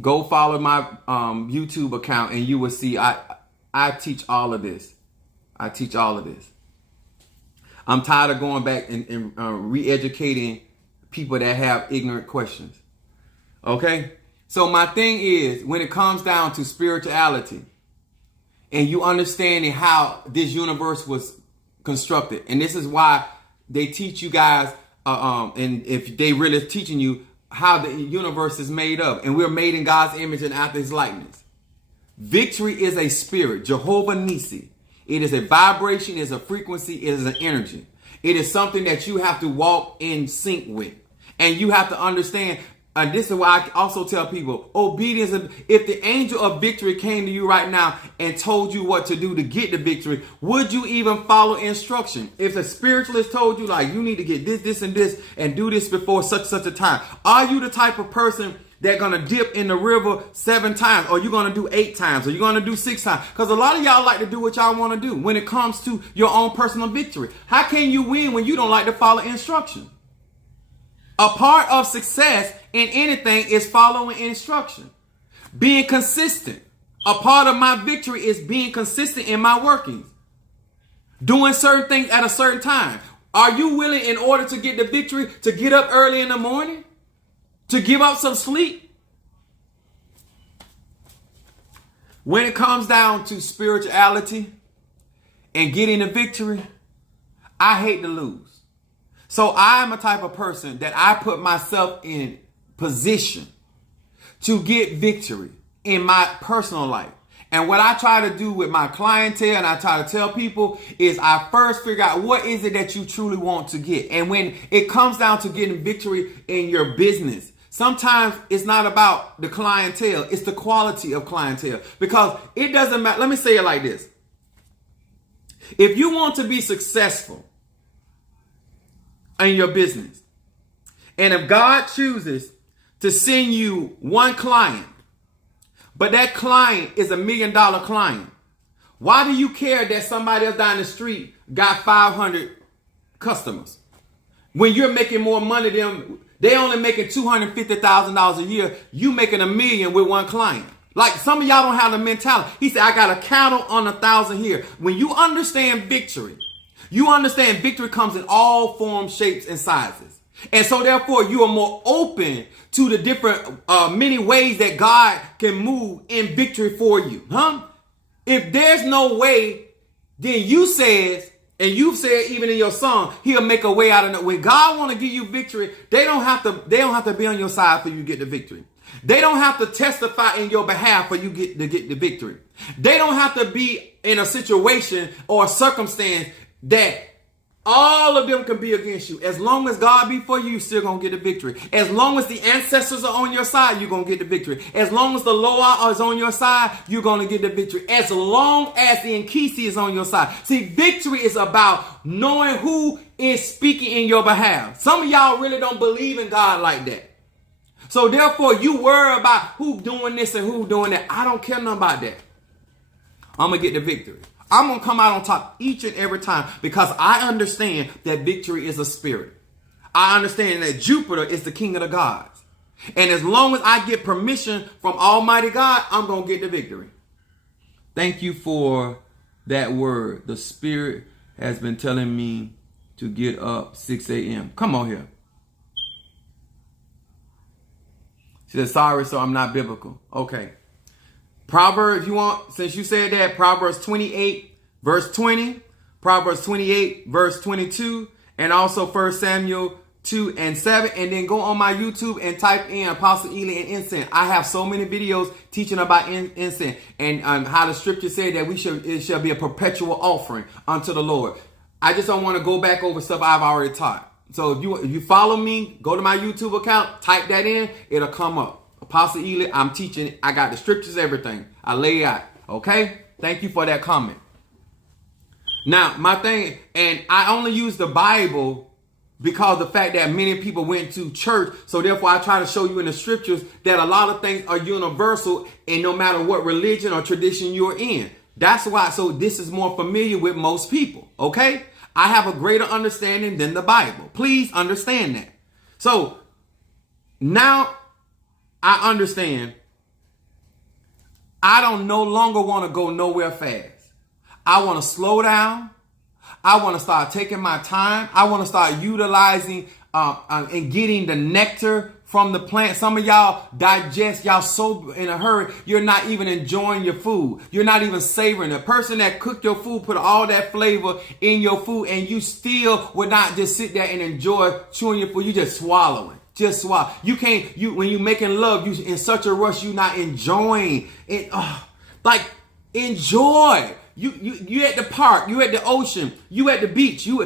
go follow my YouTube account, and you will see I teach all of this. I teach all of this. I'm tired of going back and re-educating people that have ignorant questions. Okay? So my thing is, when it comes down to spirituality, and you understanding how this universe was constructed, and this is why they teach you guys, and if they really teaching you how the universe is made up, and we're made in God's image and after His likeness. Victory is a spirit, Jehovah Nissi. It is a vibration, it is a frequency, it is an energy. It is something that you have to walk in sync with, and you have to understand. And this is why I also tell people, obedience. If the angel of victory came to you right now and told you what to do to get the victory, would you even follow instruction? If the spiritualist told you, like, you need to get this, and this, and do this before such a time, are you the type of person that gonna dip in the river 7 times, or you gonna do 8 times, or you gonna do 6 times? Because a lot of y'all like to do what y'all want to do when it comes to your own personal victory. How can you win when you don't like to follow instruction? A part of success in anything is following instruction. Being consistent. A part of my victory is being consistent in my workings. Doing certain things at a certain time. Are you willing, in order to get the victory, to get up early in the morning? To give up some sleep? When it comes down to spirituality and getting the victory, I hate to lose. So I'm a type of person that I put myself in position to get victory in my personal life. And what I try to do with my clientele, and I try to tell people, is I first figure out what is it that you truly want to get. And when it comes down to getting victory in your business, sometimes it's not about the clientele, it's the quality of clientele. Because it doesn't matter. Let me say it like this. If you want to be successful in your business, and if God chooses to send you one client, but that client is $1 million client, why do you care that somebody else down the street got 500 customers? When you're making more money than them, they only making $250,000 a year, you making $1 million with one client. Like, some of y'all don't have the mentality. He said, I got a cattle on 1,000 here. When you understand victory, you understand victory comes in all forms, shapes, and sizes. And so therefore, you are more open to the different many ways that God can move in victory for you. If there's no way, then you says, and you've said even in your song, He'll make a way out of it. When God want to give you victory, they don't have to be on your side for you to get the victory. They don't have to testify in your behalf for you to get the victory. They don't have to be in a situation or a circumstance that all of them can be against you. As long as God be for you, you're still going to get the victory. As long as the ancestors are on your side, you're going to get the victory. As long as the Loa is on your side, you're going to get the victory. As long as the Nkisi is on your side. See, victory is about knowing who is speaking in your behalf. Some of y'all really don't believe in God like that. So therefore, you worry about who doing this and who doing that. I don't care nothing about that. I'm going to get the victory. I'm going to come out on top each and every time, because I understand that victory is a spirit. I understand that Jupiter is the king of the gods. And as long as I get permission from Almighty God, I'm going to get the victory. Thank you for that word. The Spirit has been telling me to get up 6 a.m. Come on here. She said, sorry, so I'm not biblical. Okay. Proverbs, you want, since you said that, Proverbs 28, verse 20, Proverbs 28, verse 22, and also 1 Samuel 2, and 7, and then go on my YouTube and type in Apostle Ely and incense. I have so many videos teaching about incense and how the scripture said that it shall be a perpetual offering unto the Lord. I just don't want to go back over stuff I've already taught. So if you follow me, go to my YouTube account, type that in, it'll come up. Apostle Ely, I'm teaching. I got the scriptures, everything. I lay it out. Okay? Thank you for that comment. Now, my thing, and I only use the Bible because the fact that many people went to church. So therefore, I try to show you in the scriptures that a lot of things are universal, and no matter what religion or tradition you're in. That's why. So this is more familiar with most people. Okay? I have a greater understanding than the Bible. Please understand that. So now I understand. I don't no longer want to go nowhere fast. I want to slow down. I want to start taking my time. I want to start utilizing and getting the nectar from the plant. Some of y'all digest, y'all so in a hurry, you're not even enjoying your food. You're not even savoring. The person that cooked your food put all that flavor in your food, and you still would not just sit there and enjoy chewing your food. You just swallowing. Just swallow. You can't, when you're making love, you in such a rush, you're not enjoying it. Like, enjoy. You at the park, you at the ocean, you at the beach, you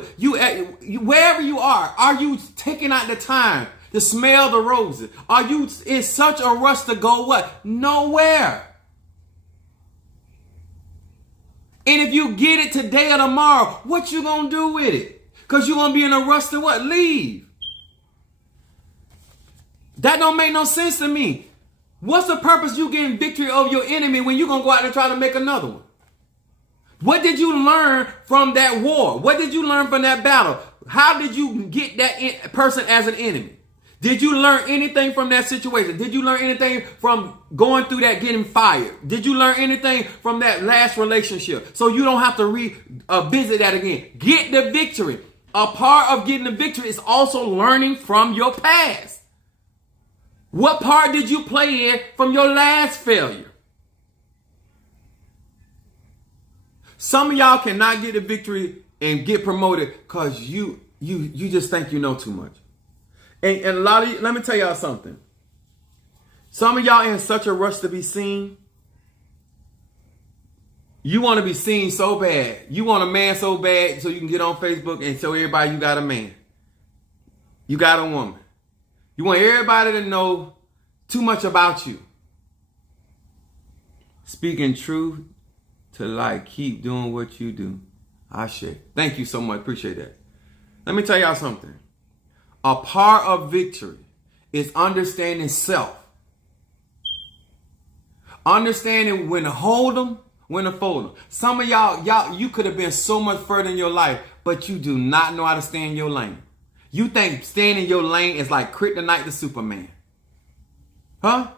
wherever you are you taking out the time to smell the roses? Are you in such a rush to go what? Nowhere. And if you get it today or tomorrow, what you gonna do with it? Because you're gonna be in a rush to what? Leave. That don't make no sense to me. What's the purpose you getting victory over your enemy when you're gonna go out and try to make another one? What did you learn from that war? What did you learn from that battle? How did you get that person as an enemy? Did you learn anything from that situation? Did you learn anything from going through that, getting fired? Did you learn anything from that last relationship? So you don't have to revisit that again. Get the victory. A part of getting the victory is also learning from your past. What part did you play in from your last failure? Some of y'all cannot get a victory and get promoted because you just think you know too much. And a lot of you, let me tell y'all something. Some of y'all in such a rush to be seen. You want to be seen so bad. You want a man so bad so you can get on Facebook and show everybody you got a man. You got a woman. You want everybody to know too much about you. Speaking truth to like, keep doing what you do. Ashe. Thank you so much. Appreciate that. Let me tell y'all something. A part of victory is understanding self. Understanding when to hold them, when to fold them. Some of y'all, you could have been so much further in your life, but you do not know how to stay in your lane. You think staying in your lane is like kryptonite to Superman. Huh?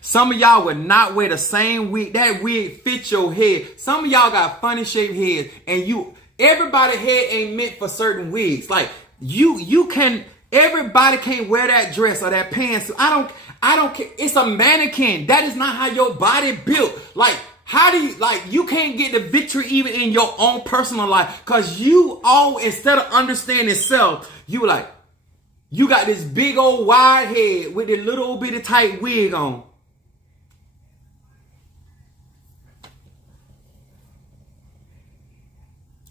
Some of y'all would not wear the same wig. That wig fits your head. Some of y'all got funny shaped heads, and everybody's head ain't meant for certain wigs. Like everybody can't wear that dress or that pants. I don't care. It's a mannequin. That is not how your body built. Like, how do you can't get the victory even in your own personal life? Cause instead of understanding self, you got this big old wide head with this little bitty tight wig on.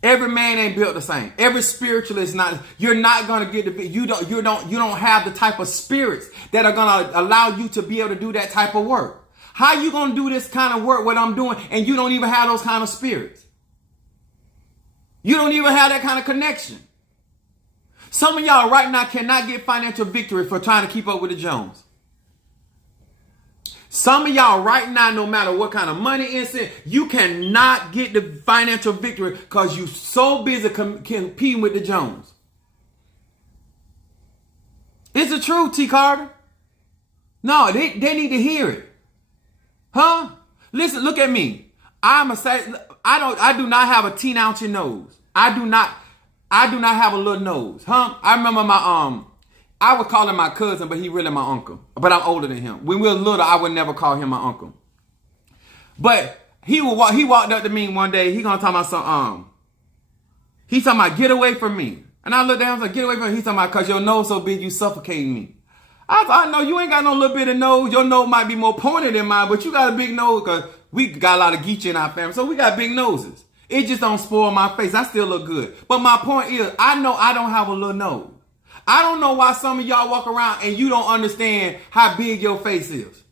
Every man ain't built the same. Every spiritual is not. You're not gonna get the. You don't have the type of spirits that are gonna allow you to be able to do that type of work. How you gonna do this kind of work, what I'm doing, and you don't even have those kind of spirits? You don't even have that kind of connection. Some of y'all right now cannot get financial victory for trying to keep up with the Jones. Some of y'all right now, no matter what kind of money is in, you cannot get the financial victory because you're so busy competing with the Jones. It's the truth, T. Carter. No, they need to hear it. Huh? Listen, look at me. I do not have a 10-ounce nose. I do not have a little nose. Huh? I remember I would call him my cousin, but he really my uncle. But I'm older than him. When we were little, I would never call him my uncle. But he walked up to me one day. He gonna talk about some. He talking about get away from me. And I looked down, I was like, get away from him. He's talking about, because your nose so big, you suffocating me. I thought, no, you ain't got no little bit of nose. Your nose might be more pointed than mine, but you got a big nose, because we got a lot of Geechee in our family. So we got big noses. It just don't spoil my face. I still look good. But my point is, I know I don't have a little nose. I don't know why some of y'all walk around and you don't understand how big your face is.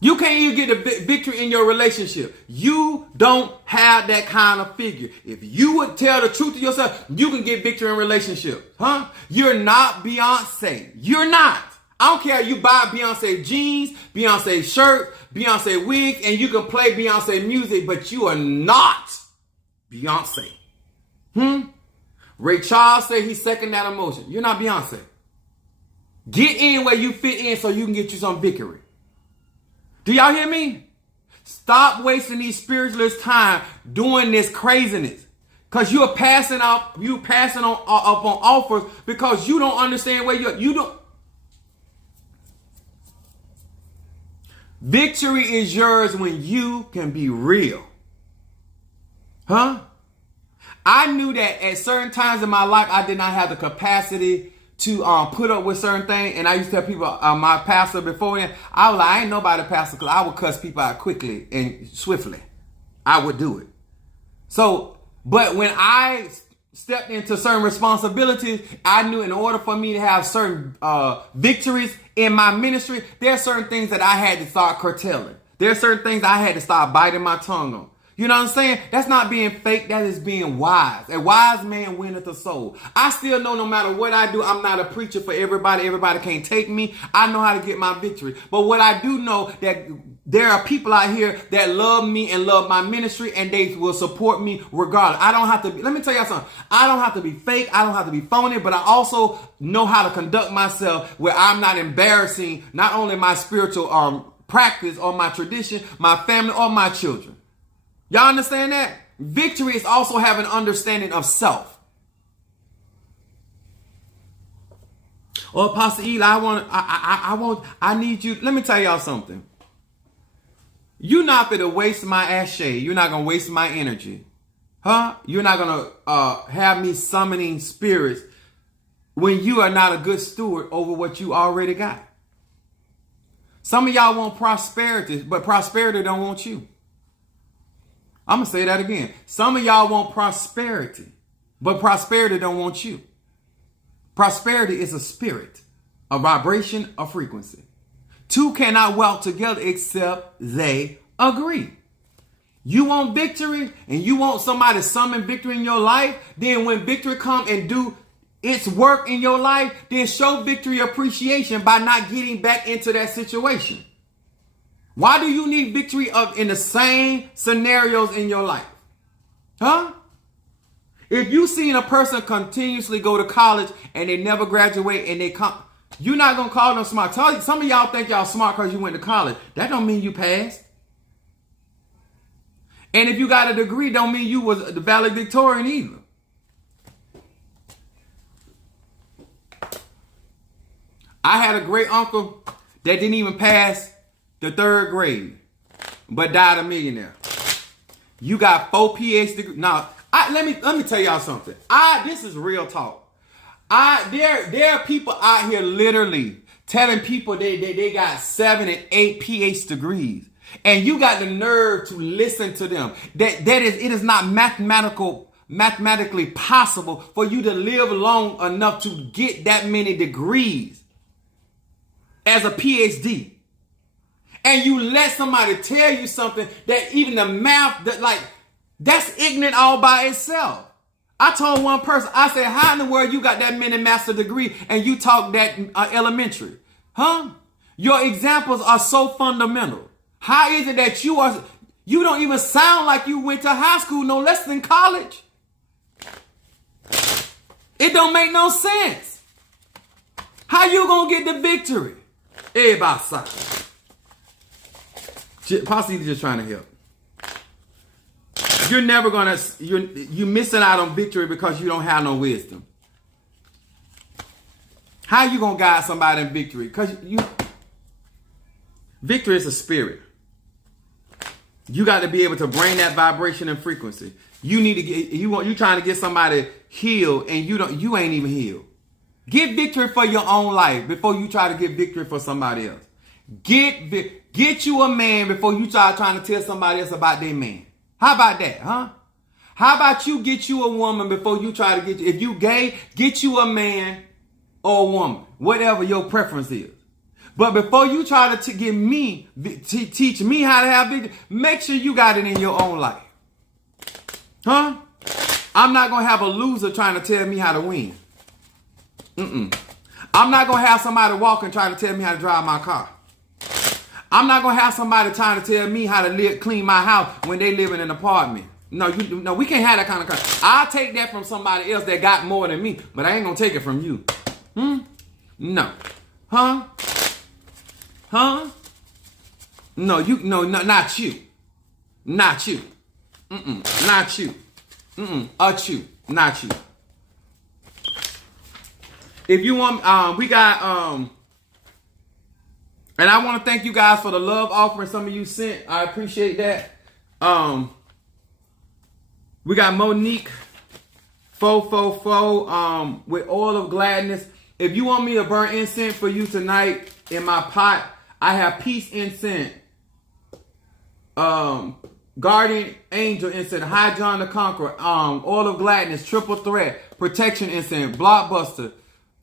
You can't even get a victory in your relationship. You don't have that kind of figure. If you would tell the truth to yourself, you can get victory in relationships. Huh? You're not Beyonce. You're not. I don't care if you buy Beyonce jeans, Beyonce shirt, Beyonce wigs, and you can play Beyonce music, but you are not Beyonce. Ray Charles said he's second that emotion. You're not Beyonce. Get in where you fit in so you can get you some victory. Do y'all hear me? Stop wasting these spiritualists' time doing this craziness. Because you're passing on up on offers because you don't understand where you don't. Victory is yours when you can be real. Huh? I knew that at certain times in my life, I did not have the capacity to put up with certain things. And I used to tell people, my pastor before then, I was like, I ain't nobody pastor, because I would cuss people out quickly and swiftly. I would do it. So, but when I stepped into certain responsibilities, I knew in order for me to have certain victories in my ministry, there are certain things that I had to start curtailing. There are certain things I had to start biting my tongue on. You know what I'm saying? That's not being fake. That is being wise. A wise man winneth a soul. I still know no matter what I do, I'm not a preacher for everybody. Everybody can't take me. I know how to get my victory. But what I do know, that there are people out here that love me and love my ministry, and they will support me regardless. I don't have to be, let me tell you something. I don't have to be fake. I don't have to be phony, but I also know how to conduct myself where I'm not embarrassing not only my spiritual practice or my tradition, my family, or my children. Y'all understand that? Victory is also having understanding of self. Oh, Pastor Eli, I need you. Let me tell y'all something. You're not going to waste my ashe. You're not going to waste my energy. Huh? You're not going to have me summoning spirits when you are not a good steward over what you already got. Some of y'all want prosperity, but prosperity don't want you. I'm going to say that again. Some of y'all want prosperity, but prosperity don't want you. Prosperity is a spirit, a vibration, a frequency. Two cannot walk together except they agree. You want victory and you want somebody to summon victory in your life. Then when victory come and do its work in your life, then show victory appreciation by not getting back into that situation. Why do you need victory in the same scenarios in your life? Huh? If you seen a person continuously go to college and they never graduate and they come, you're not going to call them smart. Some of y'all think y'all smart because you went to college. That don't mean you passed. And if you got a degree, don't mean you was the valedictorian either. I had a great uncle that didn't even pass the 3rd grade, but died a millionaire. You got 4 PhD degrees. Now, let me tell y'all something. This is real talk. There are people out here literally telling people they got 7 and 8 PhD degrees, and you got the nerve to listen to them. It is not mathematically possible for you to live long enough to get that many degrees as a PhD. And you let somebody tell you something that even the math, that's ignorant all by itself. I told one person, I said, how in the world you got that many master degree and you talk that elementary? Huh? Your examples are so fundamental. How is it that you don't even sound like you went to high school, no less than college? It don't make no sense. How you gonna get the victory? Everybody side. Possibly just trying to help. You're never gonna, you're missing out on victory because you don't have no wisdom. How you gonna guide somebody in victory? Because victory is a spirit. You got to be able to bring that vibration and frequency. You need to get you trying to get somebody healed and you ain't even healed. Get victory for your own life before you try to get victory for somebody else. Get you a man before you trying to tell somebody else about their man. How about that, huh? How about you get you a woman before you try to if you gay, get you a man or a woman, whatever your preference is. But before you try to get me, teach me how to have victory, make sure you got it in your own life. Huh? I'm not going to have a loser trying to tell me how to win. I'm not going to have somebody walking trying to tell me how to drive my car. I'm not going to have somebody trying to tell me how to clean my house when they live in an apartment. No, we can't have that kind of car. I'll take that from somebody else that got more than me, but I ain't going to take it from you. No. Huh? Huh? No, not you. Not you. Not you. You. Not you. If you want, we got, and I want to thank you guys for the love offering some of you sent. I appreciate that. We got Monique 444 with oil of gladness. If you want me to burn incense for you tonight in my pot, I have peace incense, guardian angel incense, high John the Conqueror, oil of gladness, triple threat, protection incense, blockbuster,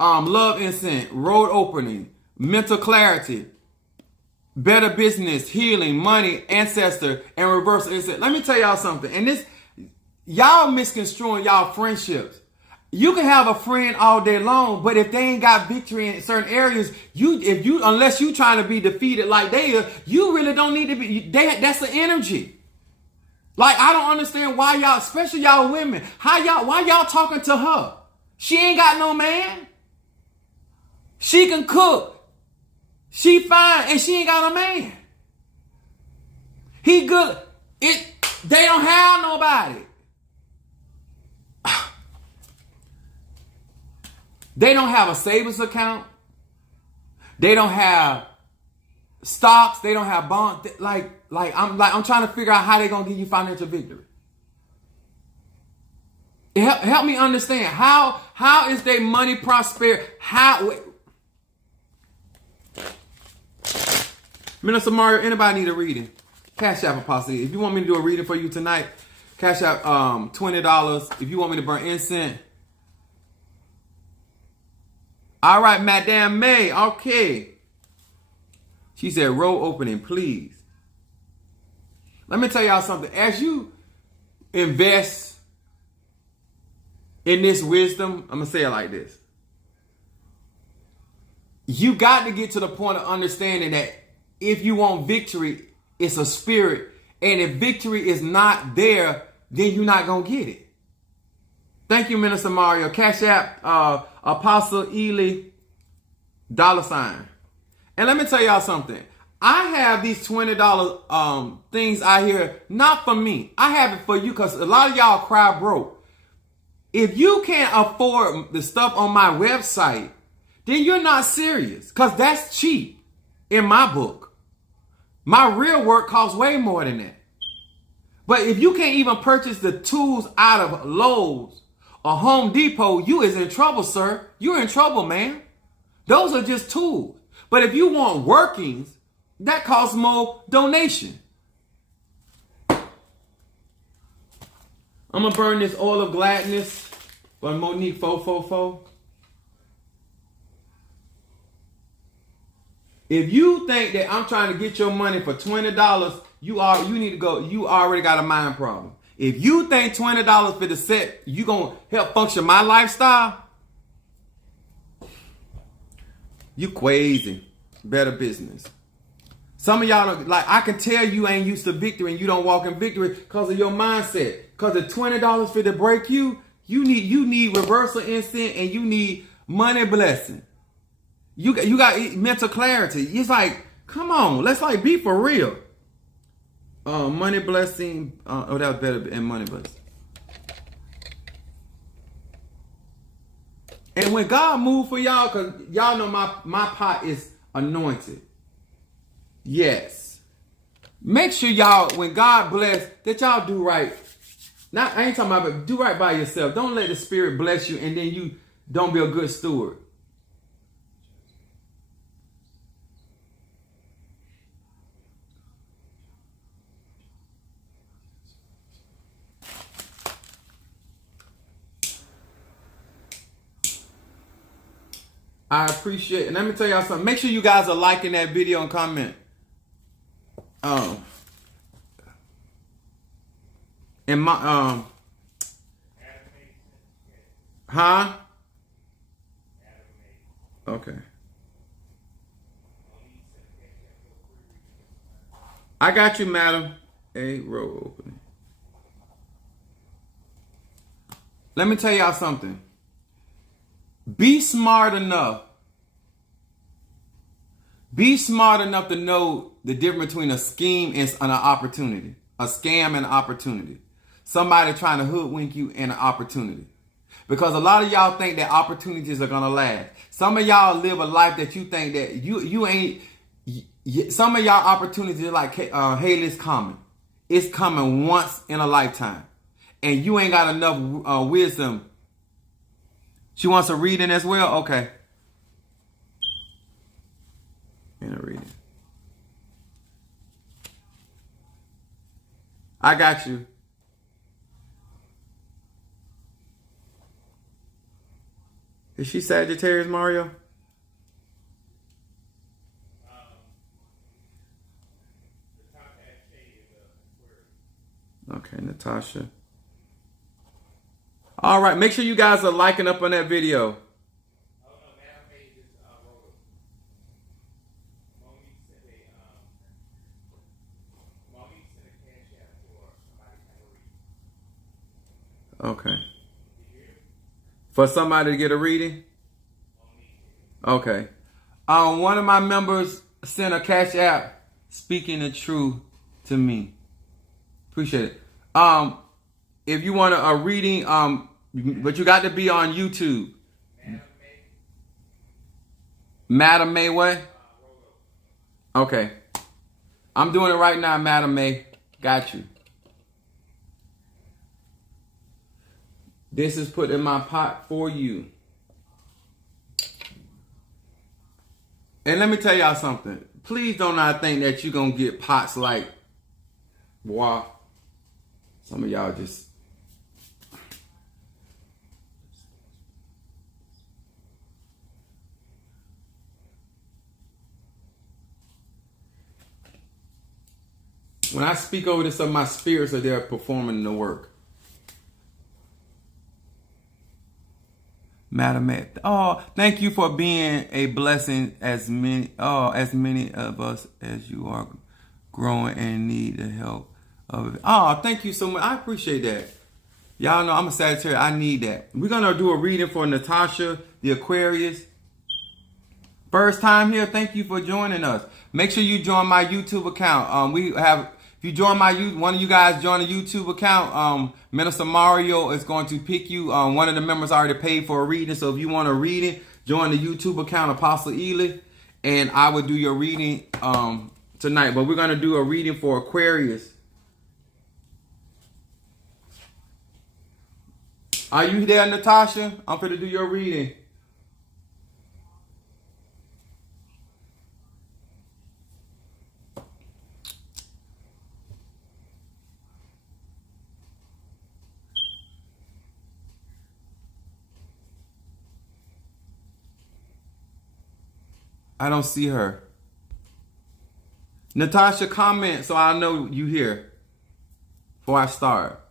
love incense, road opening, mental clarity, better business, healing, money, ancestor, and reversal incense. Let me tell y'all something. And this, y'all misconstruing y'all friendships. You can have a friend all day long, but if they ain't got victory in certain areas, unless you trying to be defeated like they are, you really don't need to be. That's the energy. Like, I don't understand why y'all, especially y'all women, why y'all talking to her? She ain't got no man. She can cook. She fine, and she ain't got a man. He good. They don't have nobody. They don't have a savings account. They don't have stocks. They don't have bonds. I'm trying to figure out how they're gonna give you financial victory. Help me understand how is their money prosper? Minister Mario, anybody need a reading? Cash App Apostle. If you want me to do a reading for you tonight, Cash App $20. If you want me to burn incense. All right, Madame May. Okay. She said, road opening, please. Let me tell y'all something. As you invest in this wisdom, I'm going to say it like this. You got to get to the point of understanding that if you want victory, it's a spirit. And if victory is not there, then you're not going to get it. Thank you, Minister Mario. Cash App, Apostle Ely, $. And let me tell y'all something. I have these $20 things out here, not for me. I have it for you because a lot of y'all cry broke. If you can't afford the stuff on my website, then you're not serious because that's cheap in my book. My real work costs way more than that. But if you can't even purchase the tools out of Lowe's or Home Depot, you is in trouble, sir. You're in trouble, man. Those are just tools. But if you want workings, that costs more donation. I'm going to burn this oil of gladness by Monique 444. If you think that I'm trying to get your money for $20, you need to go. You already got a mind problem. If you think $20 for the set, you going to help function my lifestyle, you crazy. Better business. Some of y'all don't, like, I can tell you ain't used to victory and you don't walk in victory because of your mindset. Because the $20 for to break you need reversal instinct and you need money blessing. You got mental clarity. It's like, come on, let's like be for real. Money blessing. That was better than money blessing. And when God moved for y'all, because y'all know my pot is anointed. Yes. Make sure y'all, when God bless, that y'all do right Not, I ain't talking about, but do right by yourself. Don't let the Spirit bless you and then you don't be a good steward. I appreciate it. And let me tell y'all something. Make sure you guys are liking that video and comment. And my huh? Okay. I got you, madam. A row opening. Let me tell y'all something. Be smart enough. Be smart enough to know the difference between a scheme and an opportunity. A scam and an opportunity. Somebody trying to hoodwink you and an opportunity. Because a lot of y'all think that opportunities are going to last. Some of y'all live a life that you think that you ain't. Some of y'all opportunities are like Haley's coming. It's coming once in a lifetime. And you ain't got enough wisdom. She wants a reading as well? Okay. In a reading. I got you. Is she Sagittarius, Mario? Okay, Natasha. All right, make sure you guys are liking up on that video. Okay. For somebody to get a reading? Okay. One of my members sent a cash app speaking the truth to me. Appreciate it. If you want a reading, but you got to be on YouTube. Madam May what? Okay. I'm doing it right now, Madam May. Got you. This is put in my pot for you. And let me tell y'all something. Please do not think that you're going to get pots like, wow. Some of y'all just. When I speak over this, my spirits are there performing the work. Madam, oh, thank you for being a blessing as many of us as you are growing and need the help of it. Oh, thank you so much. I appreciate that. Y'all know I'm a Sagittarius. I need that. We're going to do a reading for Natasha, the Aquarius. First time here, thank you for joining us. Make sure you join my YouTube account. If you join one of you guys join a YouTube account, Minister Mario is going to pick you. One of the members already paid for a reading. So if you want a reading, join the YouTube account, Apostle Ely, and I will do your reading tonight. But we're going to do a reading for Aquarius. Are you there, Natasha? I'm going to do your reading. I don't see her. Natasha, comment so I know you here before I start.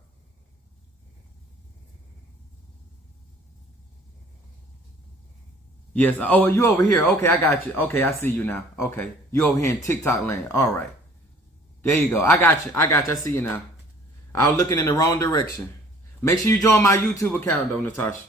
Yes. Oh, you over here. Okay, I got you. Okay, I see you now. Okay. You over here in TikTok land. All right. There you go. I got you. I see you now. I was looking in the wrong direction. Make sure you join my YouTube account though, Natasha.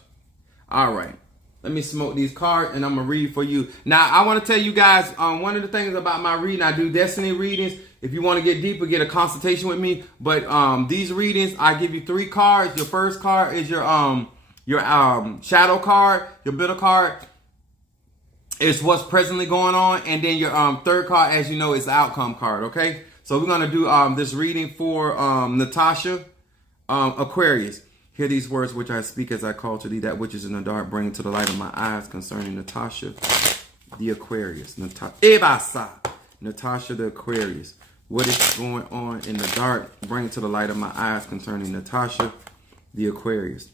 All right. Let me smoke these cards and I'm going to read for you. Now, I want to tell you guys, one of the things about my reading, I do destiny readings. If you want to get deeper, get a consultation with me. But these readings, I give you 3 cards. Your first card is your shadow card, your middle card. It's what's presently going on. And then your third card, as you know, is the outcome card, okay? So we're going to do this reading for Natasha. Aquarius. Hear these words which I speak as I call to thee that which is in the dark, bring to the light of my eyes concerning Natasha, the Aquarius. Natasha, the Aquarius. What is going on in the dark, bring to the light of my eyes concerning Natasha, the Aquarius.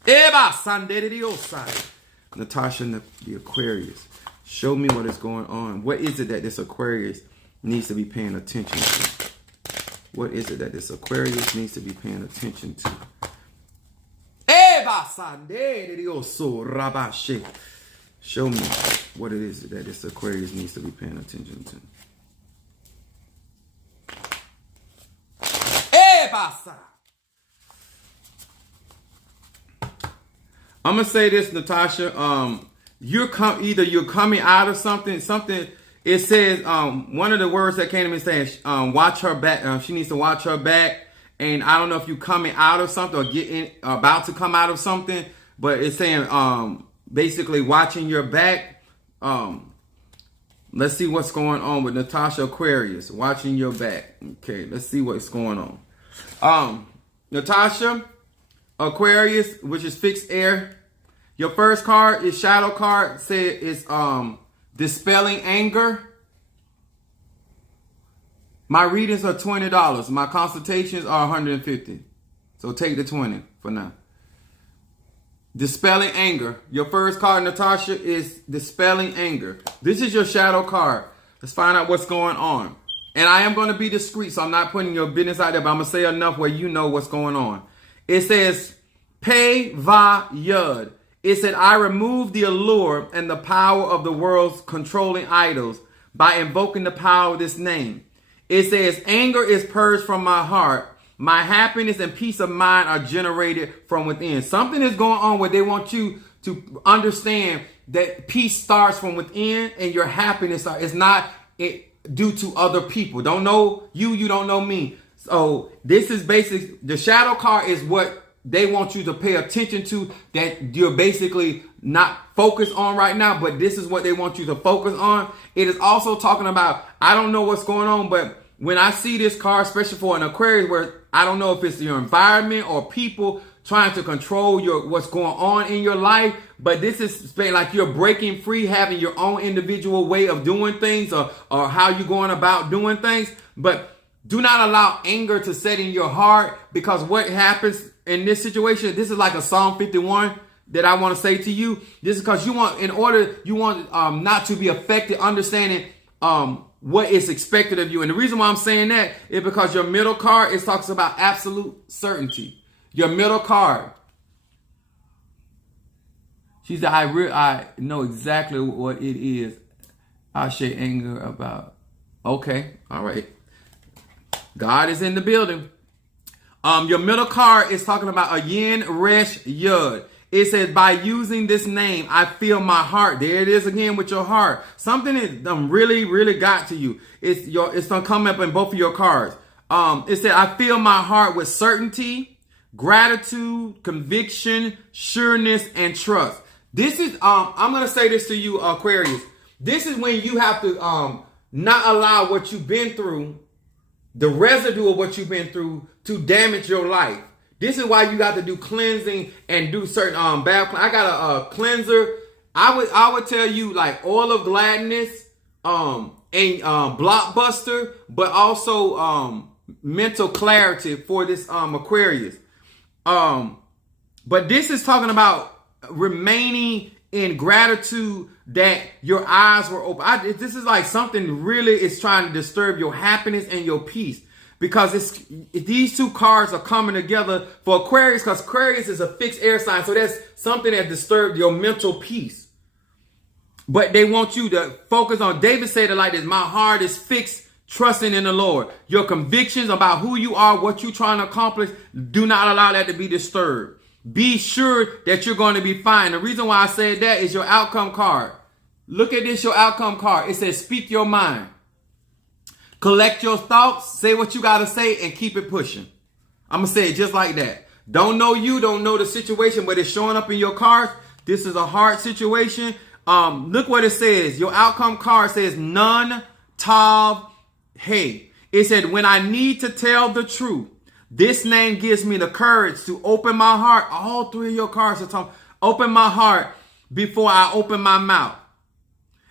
Natasha, the Aquarius. Show me what is going on. What is it that this Aquarius needs to be paying attention to? What is it that this Aquarius needs to be paying attention to? Show me what it is that this Aquarius needs to be paying attention to. I'm gonna say this, Natasha. Either you're coming out of something. It says one of the words that came to me saying watch her back. She needs to watch her back. And I don't know if you're coming out of something or about to come out of something, but it's saying basically watching your back. Let's see what's going on with Natasha Aquarius. Watching your back. Okay, let's see what's going on. Natasha Aquarius, which is fixed air. Your first card is shadow card. Say it's dispelling anger. My readings are $20. My consultations are $150. So take the 20 for now. Dispelling anger. Your first card, Natasha, is dispelling anger. This is your shadow card. Let's find out what's going on. And I am going to be discreet, so I'm not putting your business out there, but I'm going to say enough where you know what's going on. It says, Pei Va Yud. It said, I remove the allure and the power of the world's controlling idols by invoking the power of this name. It says, anger is purged from my heart. My happiness and peace of mind are generated from within. Something is going on where they want you to understand that peace starts from within and your happiness is not due to other people. Don't know you, you don't know me. So this is basically, the shadow card is what they want you to pay attention to, that you're basically not focused on right now, but this is what they want you to focus on. It is also talking about, I don't know what's going on, but when I see this card, especially for an Aquarius, where I don't know if it's your environment or people trying to control what's going on in your life, but this is like you're breaking free, having your own individual way of doing things or how you're going about doing things. But do not allow anger to set in your heart, because what happens in this situation, this is like a Psalm 51 that I want to say to you. This is because you want not to be affected, understanding what is expected of you. And the reason why I'm saying that is because your middle card, it talks about absolute certainty. Your middle card. She said, I know exactly what it is. I share anger about. Okay, all right. God is in the building. Your middle card is talking about a yin, resh, yud. It says, by using this name, I feel my heart. There it is again with your heart. Something that really, really got to you. It's going to come up in both of your cards. It said, I feel my heart with certainty, gratitude, conviction, sureness, and trust. This is, I'm going to say this to you, Aquarius. This is when you have to not allow what you've been through, the residue of what you've been through, to damage your life. This is why you got to do cleansing and do certain bad. I got a cleanser. I would tell you like oil of gladness, and blockbuster, but also mental clarity for this Aquarius. But this is talking about remaining in gratitude that your eyes were open. This is like something really is trying to disturb your happiness and your peace. Because these two cards are coming together for Aquarius, because Aquarius is a fixed air sign. So that's something that disturbed your mental peace. But they want you to focus on, David said it like this, my heart is fixed, trusting in the Lord. Your convictions about who you are, what you're trying to accomplish, do not allow that to be disturbed. Be sure that you're going to be fine. The reason why I said that is your outcome card. Look at this, your outcome card. It says, speak your mind. Collect your thoughts, say what you got to say, and keep it pushing. I'm going to say it just like that. Don't know you, don't know the situation, but it's showing up in your cards. This is a hard situation. Look what it says. Your outcome card says, none, tav, hey. It said, when I need to tell the truth, This name gives me the courage to open my heart. All three of your cards are talking. Open my heart before I open my mouth.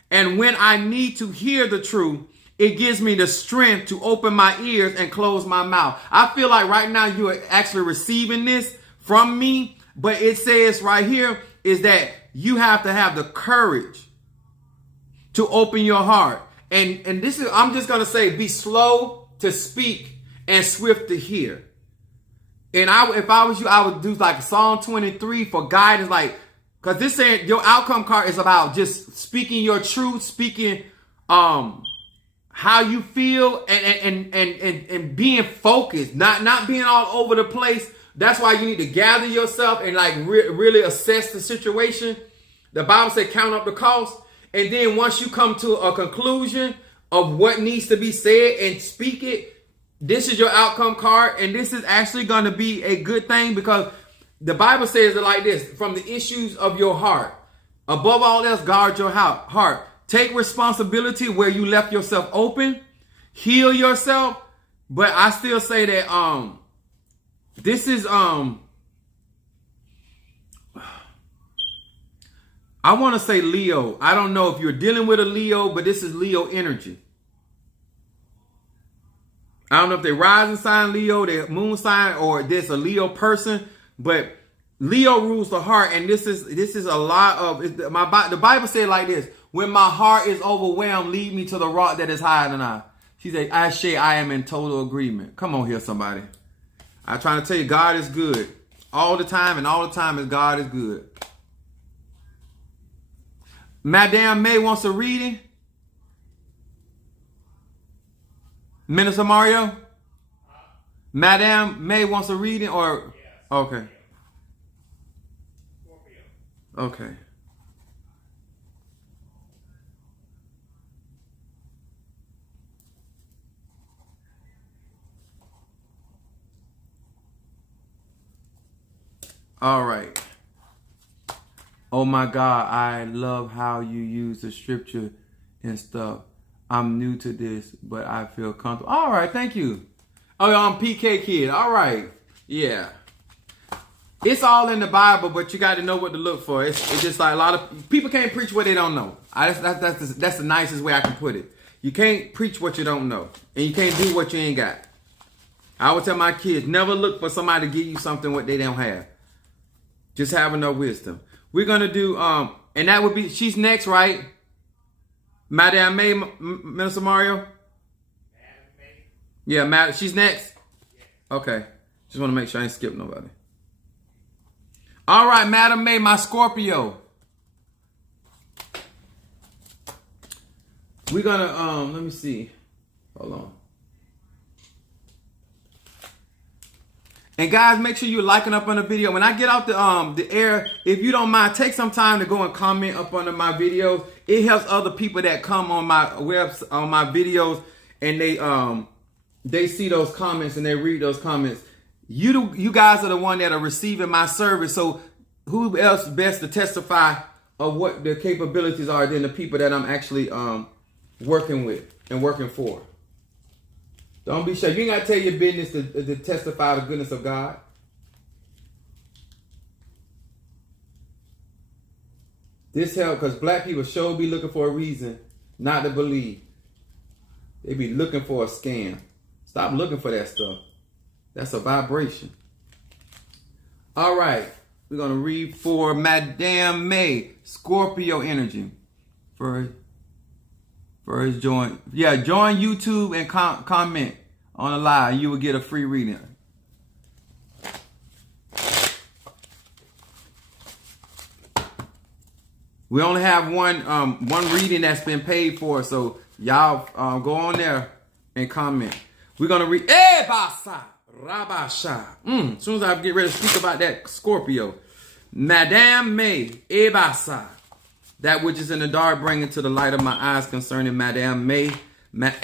And when I need to hear the truth, it gives me the strength to open my ears and close my mouth. I feel like right now you are actually receiving this from me. But it says right here is that you have to have the courage to open your heart. And this is, I'm just going to say, be slow to speak and swift to hear. And if I was you, I would do like Psalm 23 for guidance, like, because this saying your outcome card is about just speaking your truth, speaking how you feel, and being focused, not being all over the place. That's why you need to gather yourself and like really assess the situation. The Bible says count up the cost. And then once you come to a conclusion of what needs to be said and speak it, this is your outcome card. And this is actually going to be a good thing, because the Bible says it like this: from the issues of your heart, above all else, guard your heart. Take responsibility where you left yourself open. Heal yourself. But I still say that this is I want to say Leo. I don't know if you're dealing with a Leo, but this is Leo energy. I don't know if they rising sign Leo, their moon sign, or this a Leo person, but Leo rules the heart, and this is a lot of the Bible said like this: when my heart is overwhelmed, lead me to the rock that is higher than I. She said, I am in total agreement. Come on here, somebody. I'm trying to tell you, God is good all the time, and all the time is God is good. Madame May wants a reading. Minister Mario? Madame May wants a reading, or? Yes. Okay. Okay. All right. Oh my God, I love how you use the scripture and stuff. I'm new to this, but I feel comfortable. All right, thank you. Oh, I'm PK Kid. All right. Yeah. It's all in the Bible, but you got to know what to look for. It's just like a lot of people can't preach what they don't know. That's the nicest way I can put it. You can't preach what you don't know, and you can't do what you ain't got. I would tell my kids, never look for somebody to give you something what they don't have. Just have enough wisdom. We're going to do, and that would be, she's next, right? Madame May, Minister Mario? Madam May. Yeah, she's next? Yes. Okay. Just want to make sure I ain't skip nobody. All right, Madam May, my Scorpio. We're going to, let me see. Hold on. And guys, make sure you're liking up on the video. When I get out the air, if you don't mind, take some time to go and comment up under my videos. It helps other people that come on my on my videos, and they see those comments and they read those comments. You guys are the one that are receiving my service. So who else best to testify of what the capabilities are than the people that I'm actually working with and working for? Don't be shy. You ain't got to tell your business to testify the goodness of God. This help because black people sure be looking for a reason not to believe. They be looking for a scam. Stop looking for that stuff. That's a vibration. All right. We're going to read for Madame May, Scorpio energy. First join. Yeah, join YouTube and comment on the live. You will get a free reading. We only have one reading that's been paid for, so y'all go on there and comment. We're gonna read Ebasa Rabasha. As soon as I get ready to speak about that Scorpio, Madame May Ebasa. That which is in the dark, bring it to the light of my eyes concerning Madame May. Got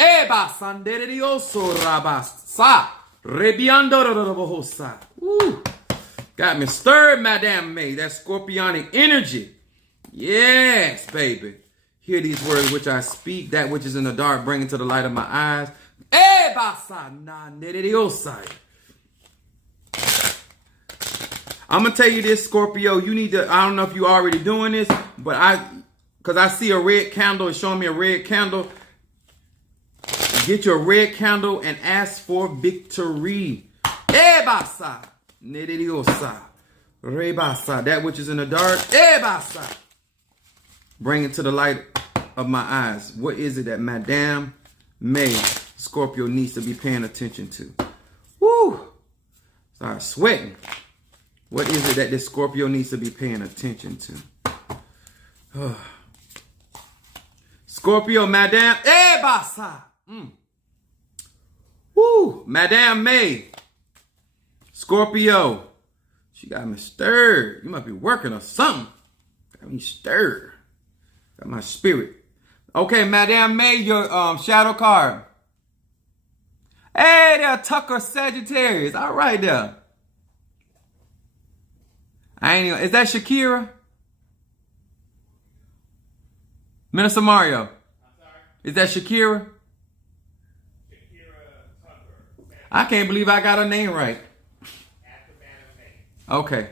me stirred, Madame May. That scorpionic energy. Yes, baby. Hear these words which I speak. That which is in the dark, bring it to the light of my eyes. I'm going to tell you this, Scorpio. You need to, I don't know if you're already doing this, but because I see a red candle. It's showing me a red candle. Get your red candle and ask for victory. Ebasa. Nedidiosa. Rebasa. That which is in the dark. Ebasa. Bring it to the light of my eyes. What is it that Madame May Scorpio needs to be paying attention to? Woo! Start sweating. What is it that this Scorpio needs to be paying attention to? Scorpio, Madame Ebasa. Woo! Madame May Scorpio. She got me stirred. You might be working or something. Got me stirred. Got my spirit. Okay, Madame May, your shadow card. Hey there, Tucker Sagittarius. All right there. Is that Shakira? Minister Mario. I'm sorry? Is that Shakira? Shakira Tucker. I can't believe I got her name right. After Madam May. Okay.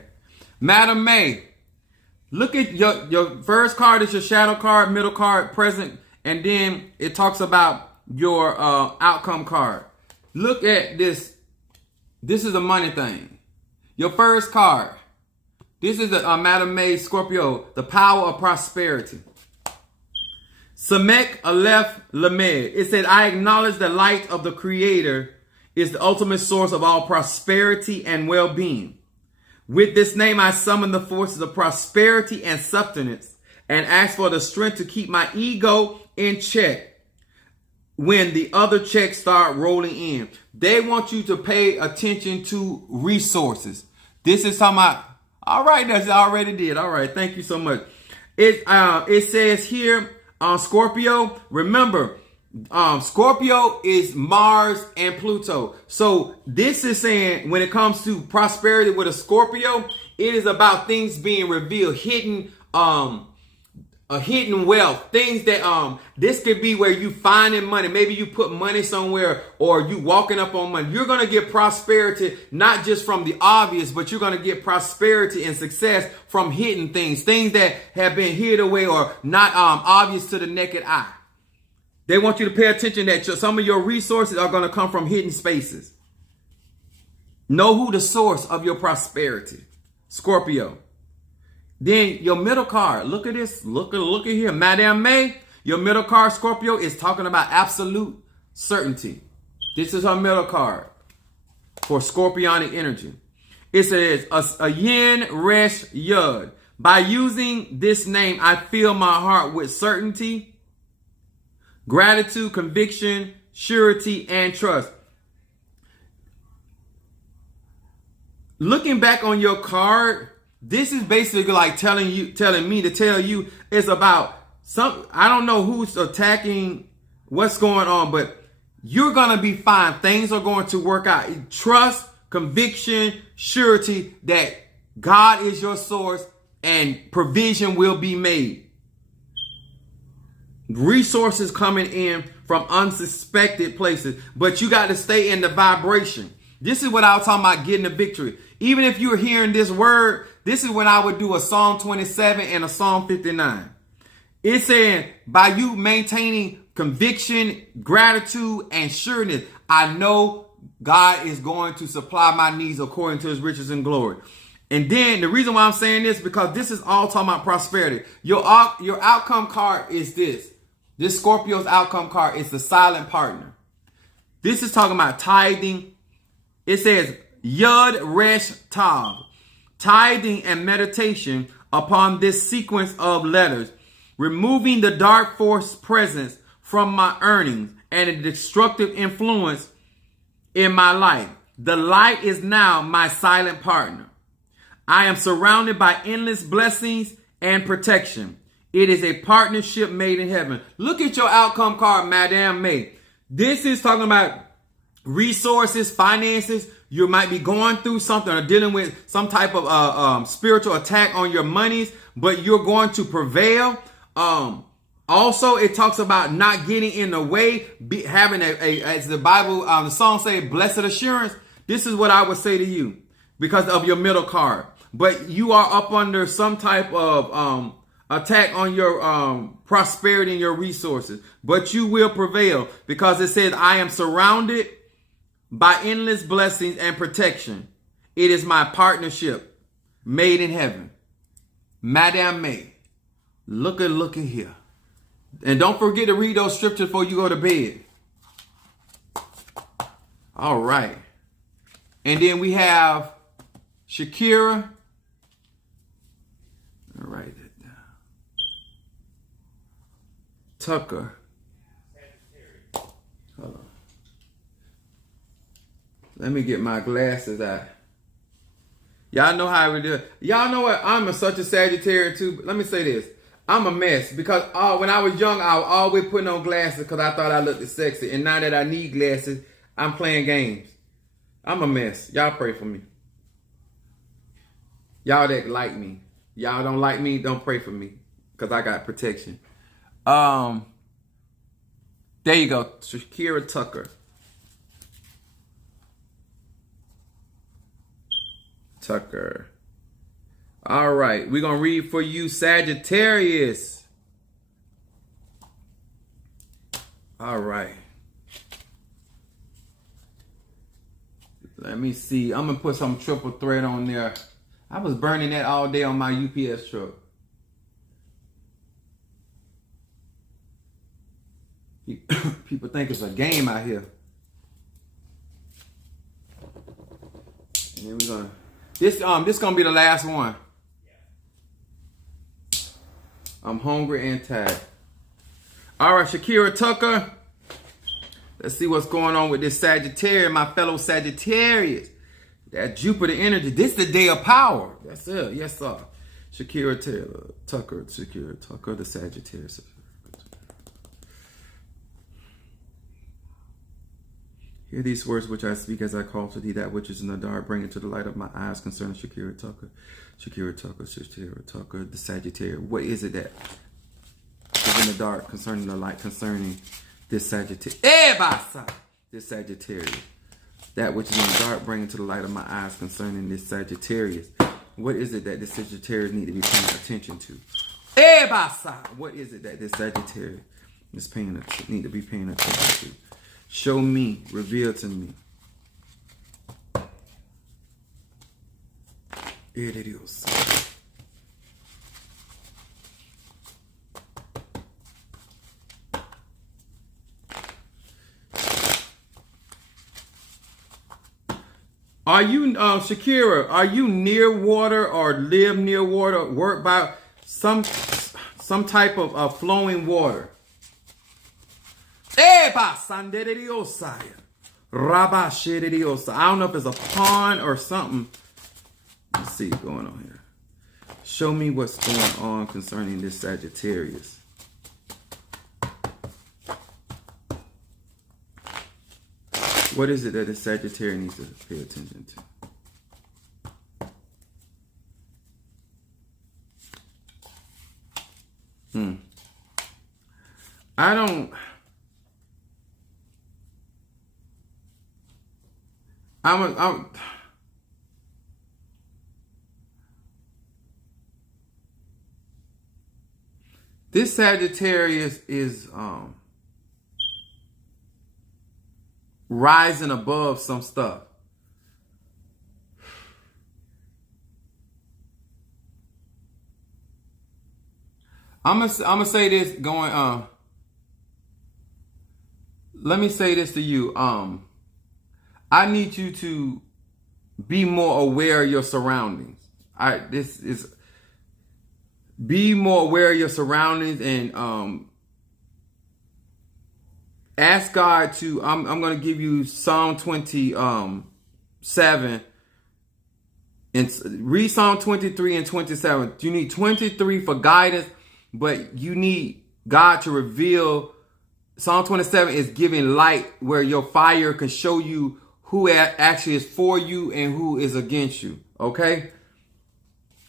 Madam May. Look at your first card is your shadow card, middle card, present, and then it talks about your outcome card. Look at this. This is a money thing. Your first card. This is the Madam May Scorpio, the power of prosperity. Samek Aleph Lamed. It said, I acknowledge the light of the Creator is the ultimate source of all prosperity and well-being. With this name, I summon the forces of prosperity and sustenance and ask for the strength to keep my ego in check when the other checks start rolling in. They want you to pay attention to resources. This is talking about, all right, that's already did. All right, thank you so much. It says here on Scorpio, remember, Scorpio is Mars and Pluto. So this is saying when it comes to prosperity with a Scorpio, it is about things being revealed, hidden, a hidden wealth, things that this could be where you finding money. Maybe you put money somewhere or you walking up on money. You're going to get prosperity, not just from the obvious, but you're going to get prosperity and success from hidden things that have been hid away or not obvious to the naked eye. They want you to pay attention that some of your resources are going to come from hidden spaces. Know who the source of your prosperity, Scorpio. Then your middle card, look at this, look at here. Madame May, your middle card, Scorpio, is talking about absolute certainty. This is her middle card for Scorpionic energy. It says, a yin resh yud. By using this name, I fill my heart with certainty, gratitude, conviction, surety, and trust. Looking back on your card, this is basically like telling me to tell you it's about I don't know who's attacking, what's going on, but you're going to be fine. Things are going to work out. Trust, conviction, surety that God is your source and provision will be made. Resources coming in from unsuspected places, but you got to stay in the vibration. This is what I was talking about, getting the victory. Even if you're hearing this word, this is when I would do a Psalm 27 and a Psalm 59. It's saying by you maintaining conviction, gratitude, and sureness, I know God is going to supply my needs according to his riches and glory. And then the reason why I'm saying this, because this is all talking about prosperity. Your outcome card is this. This Scorpio's outcome card is the silent partner. This is talking about tithing. It says Yud Resh Tav. Tithing and meditation upon this sequence of letters, removing the dark force presence from my earnings and a destructive influence in my life. The light is now my silent partner. I am surrounded by endless blessings and protection. It is a partnership made in heaven. Look at your outcome card, Madame May. This is talking about resources, finances. You might be going through something or dealing with some type of spiritual attack on your monies, but you're going to prevail. Also, it talks about not getting in the way, having as the Bible, the song say, blessed assurance. This is what I would say to you because of your middle card. but you are up under some type of attack on your prosperity and your resources. But you will prevail because it says, I am surrounded by endless blessings and protection. It is my partnership made in heaven. Madame May, look at here. And don't forget to read those scriptures before you go to bed. All right. And then we have Shakira. All right. Tucker. Hold on. Let me get my glasses out. Y'all know how we do it. Y'all know what? I'm such a Sagittarius too. But let me say this. I'm a mess because when I was young, I was always putting on glasses because I thought I looked sexy. And now that I need glasses, I'm playing games. I'm a mess. Y'all pray for me. Y'all that like me. Y'all don't like me, don't pray for me because I got protection. There you go. Shakira Tucker. All right. We're going to read for you, Sagittarius. All right. Let me see. I'm going to put some triple thread on there. I was burning that all day on my UPS truck. People think it's a game out here. And then we're gonna this gonna be the last one. I'm hungry and tired. All right, Shakira Tucker. Let's see what's going on with this Sagittarius, my fellow Sagittarius. That Jupiter energy. This is the day of power. That's it. Yes, sir. Shakira Tucker, the Sagittarius. Hear these words which I speak as I call to thee, that which is in the dark, bring it to the light of my eyes concerning Shakira Tucker, the Sagittarius. What is it that is in the dark concerning the light, concerning this Sagittarius? This Sagittarius. That which is in the dark, bring it to the light of my eyes concerning this Sagittarius. What is it that this Sagittarius need to be paying attention to? What is it that this Sagittarius need to be paying attention to? Show me, reveal to me. Here it is. Are you, Shakira, are you near water or live near water, work by some type of flowing water? I don't know if it's a pond or something. Let's see what's going on here. Show me what's going on concerning this Sagittarius. What is it that the Sagittarius needs to pay attention to? This Sagittarius is rising above some stuff. I'm gonna say this going let me say this to you. I need you to be more aware of your surroundings. Be more aware of your surroundings and ask God to. I'm going to give you Psalm 27 and read Psalm 23 and 27. You need 23 for guidance, but you need God to reveal. Psalm 27 is giving light where your fire can show you who actually is for you and who is against you. Okay?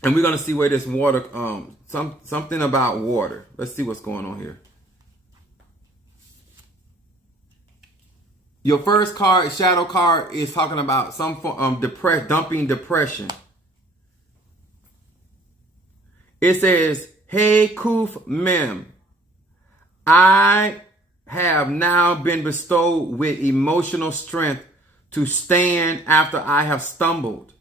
And we're going to see where this water, something about water. Let's see what's going on here. Your first card, shadow card, is talking about some dumping depression. It says, Hey Kuf Mem, I have now been bestowed with emotional strength to stand after I have stumbled,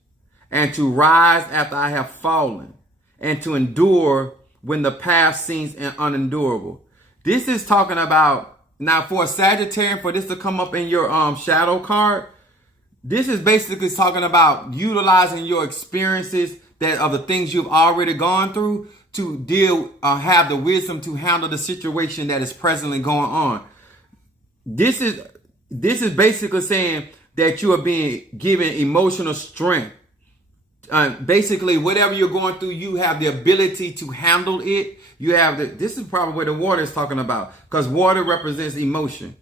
and to rise after I have fallen, and to endure when the path seems unendurable. This is talking about, now for a Sagittarius, for this to come up in your shadow card, this is basically talking about utilizing your experiences that of the things you've already gone through to deal, have the wisdom to handle the situation that is presently going on. This is basically saying that you are being given emotional strength. Basically, whatever you're going through, you have the ability to handle it. You have this is probably what the water is talking about, because water represents emotion.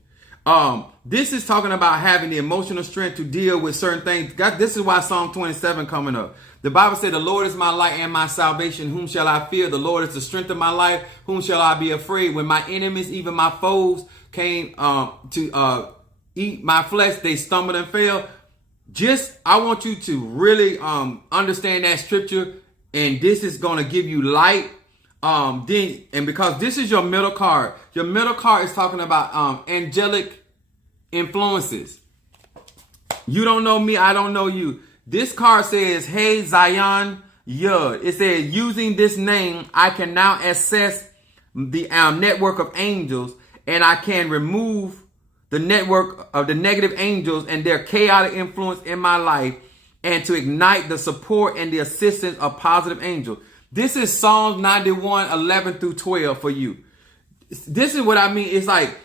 This is talking about having the emotional strength to deal with certain things. This is why Psalm 27 coming up. The Bible said, the Lord is my light and my salvation. Whom shall I fear? The Lord is the strength of my life. Whom shall I be afraid? When my enemies, even my foes, came to eat my flesh, they stumbled and fell. I want you to really understand that scripture, and this is going to give you light. And because this is your middle card is talking about angelic influences. You don't know me, I don't know you. This card says, Hey Zion Yud. It says, using this name, I can now access the network of angels, and I can remove the network of the negative angels and their chaotic influence in my life, and to ignite the support and the assistance of positive angels. This is Psalms 91, 11 through 12 for you. This is what I mean. It's like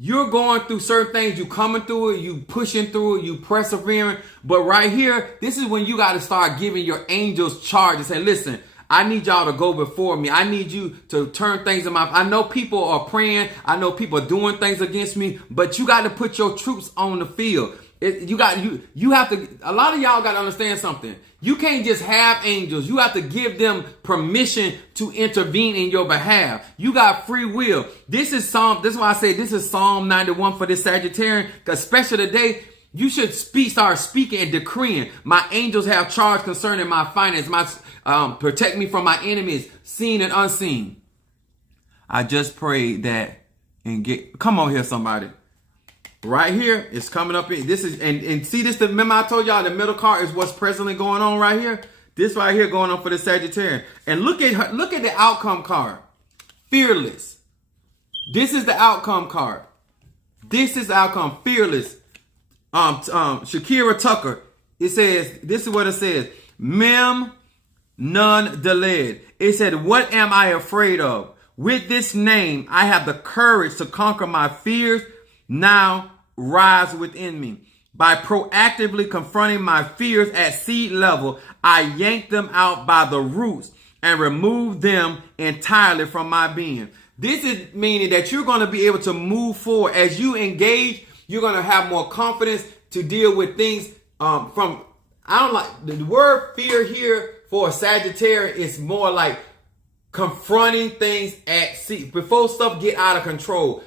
you're going through certain things, you coming through it, you pushing through it, you persevering. But right here, this is when you got to start giving your angels charge and say, listen, I need y'all to go before me. I need you to turn things in my... I know people are praying. I know people are doing things against me, but you got to put your troops on the field. You have to... A lot of y'all got to understand something. You can't just have angels. You have to give them permission to intervene in your behalf. You got free will. This is why I say this is Psalm 91 for this Sagittarian, especially today. You should start speaking and decreeing. My angels have charge concerning my finance, protect me from my enemies, seen and unseen. I just prayed that come on here, somebody. Right here, it's coming up in this is and see this. Remember I told y'all the middle card is what's presently going on right here. This right here going on for the Sagittarian. And look at the outcome card. Fearless. This is the outcome card. This is the outcome. Fearless. Shakira Tucker. It says, this is what it says. Mem, none delayed. It said, what am I afraid of? With this name, I have the courage to conquer my fears. Now rise within me. By proactively confronting my fears at seed level, I yank them out by the roots and remove them entirely from my being. This is meaning that you're going to be able to move forward. As you engage, you're going to have more confidence to deal with things I don't like the word fear here for a Sagittarius. Is more like confronting things at sea before stuff get out of control.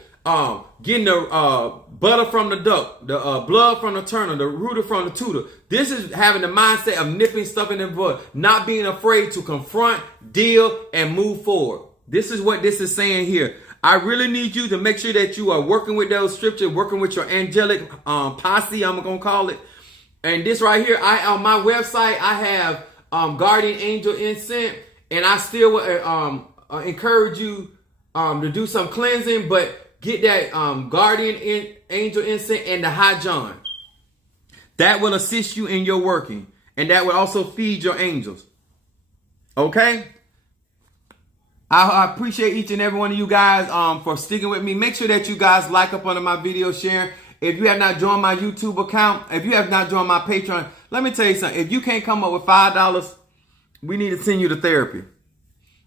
Getting the butter from the duck, the blood from the turner, the rooter from the tutor. This is having the mindset of nipping stuff in the bud, not being afraid to confront, deal, and move forward. This is what this is saying here. I really need you to make sure that you are working with those scriptures, working with your angelic posse, I'm going to call it. And this right here, on my website, I have Guardian Angel Incense, and I still encourage you to do some cleansing, but get that Guardian Angel Incense and the High John. That will assist you in your working, and that will also feed your angels. Okay? I appreciate each and every one of you guys for sticking with me. Make sure that you guys like up under my video, share. If you have not joined my YouTube account, if you have not joined my Patreon, let me tell you something. If you can't come up with $5, we need to send you to therapy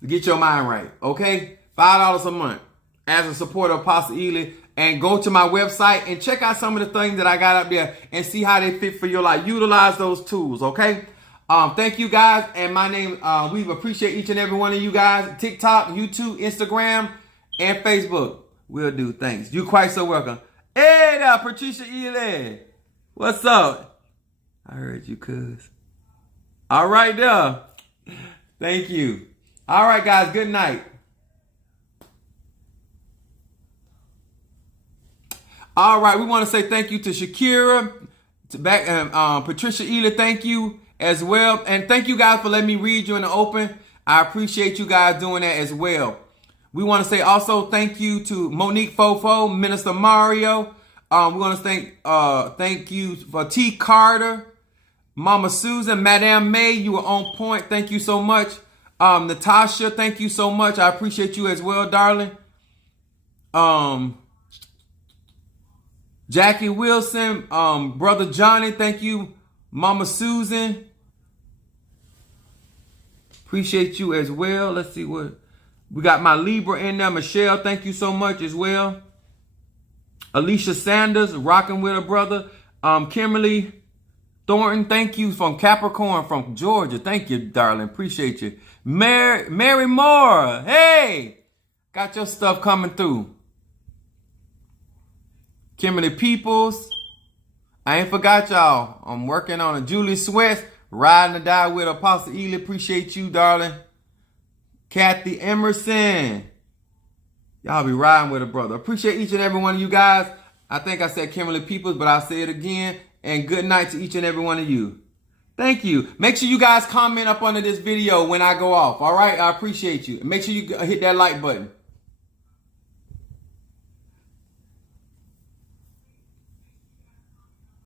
to get your mind right. Okay? $5 a month as a supporter of Apostle Ely. And go to my website and check out some of the things that I got up there and see how they fit for your life. Utilize those tools, okay? Thank you guys. And my name, we appreciate each and every one of you guys. TikTok, YouTube, Instagram, and Facebook. We'll do. Thanks. You're quite so welcome. Hey there, Patricia Ely. What's up? I heard you, cuz. All right, there. Thank you. All right, guys. Good night. All right. We want to say thank you to Shakira, Patricia Ela. Thank you as well. And thank you guys for letting me read you in the open. I appreciate you guys doing that as well. We want to say also thank you to Monique Fofo, Minister Mario. We want to thank you for T. Carter, Mama Susan, Madame May. You were on point. Thank you so much. Natasha, thank you so much. I appreciate you as well, darling. Jackie Wilson, Brother Johnny, thank you. Mama Susan, appreciate you as well. Let's see what we got. My Libra in there. Michelle, thank you so much as well. Alicia Sanders, rocking with her brother. Kimberly Thornton, thank you, from Capricorn, from Georgia. Thank you, darling. Appreciate you. Mary Moore, hey, got your stuff coming through. Kimberly Peoples, I ain't forgot y'all. I'm working on a Julie Sweats, riding to die with Apostle Ely. Appreciate you, darling. Kathy Emerson, y'all be riding with a brother. Appreciate each and every one of you guys. I think I said Kimberly Peoples, but I'll say it again. And good night to each and every one of you. Thank you. Make sure you guys comment up under this video when I go off. All right? I appreciate you. Make sure you hit that like button.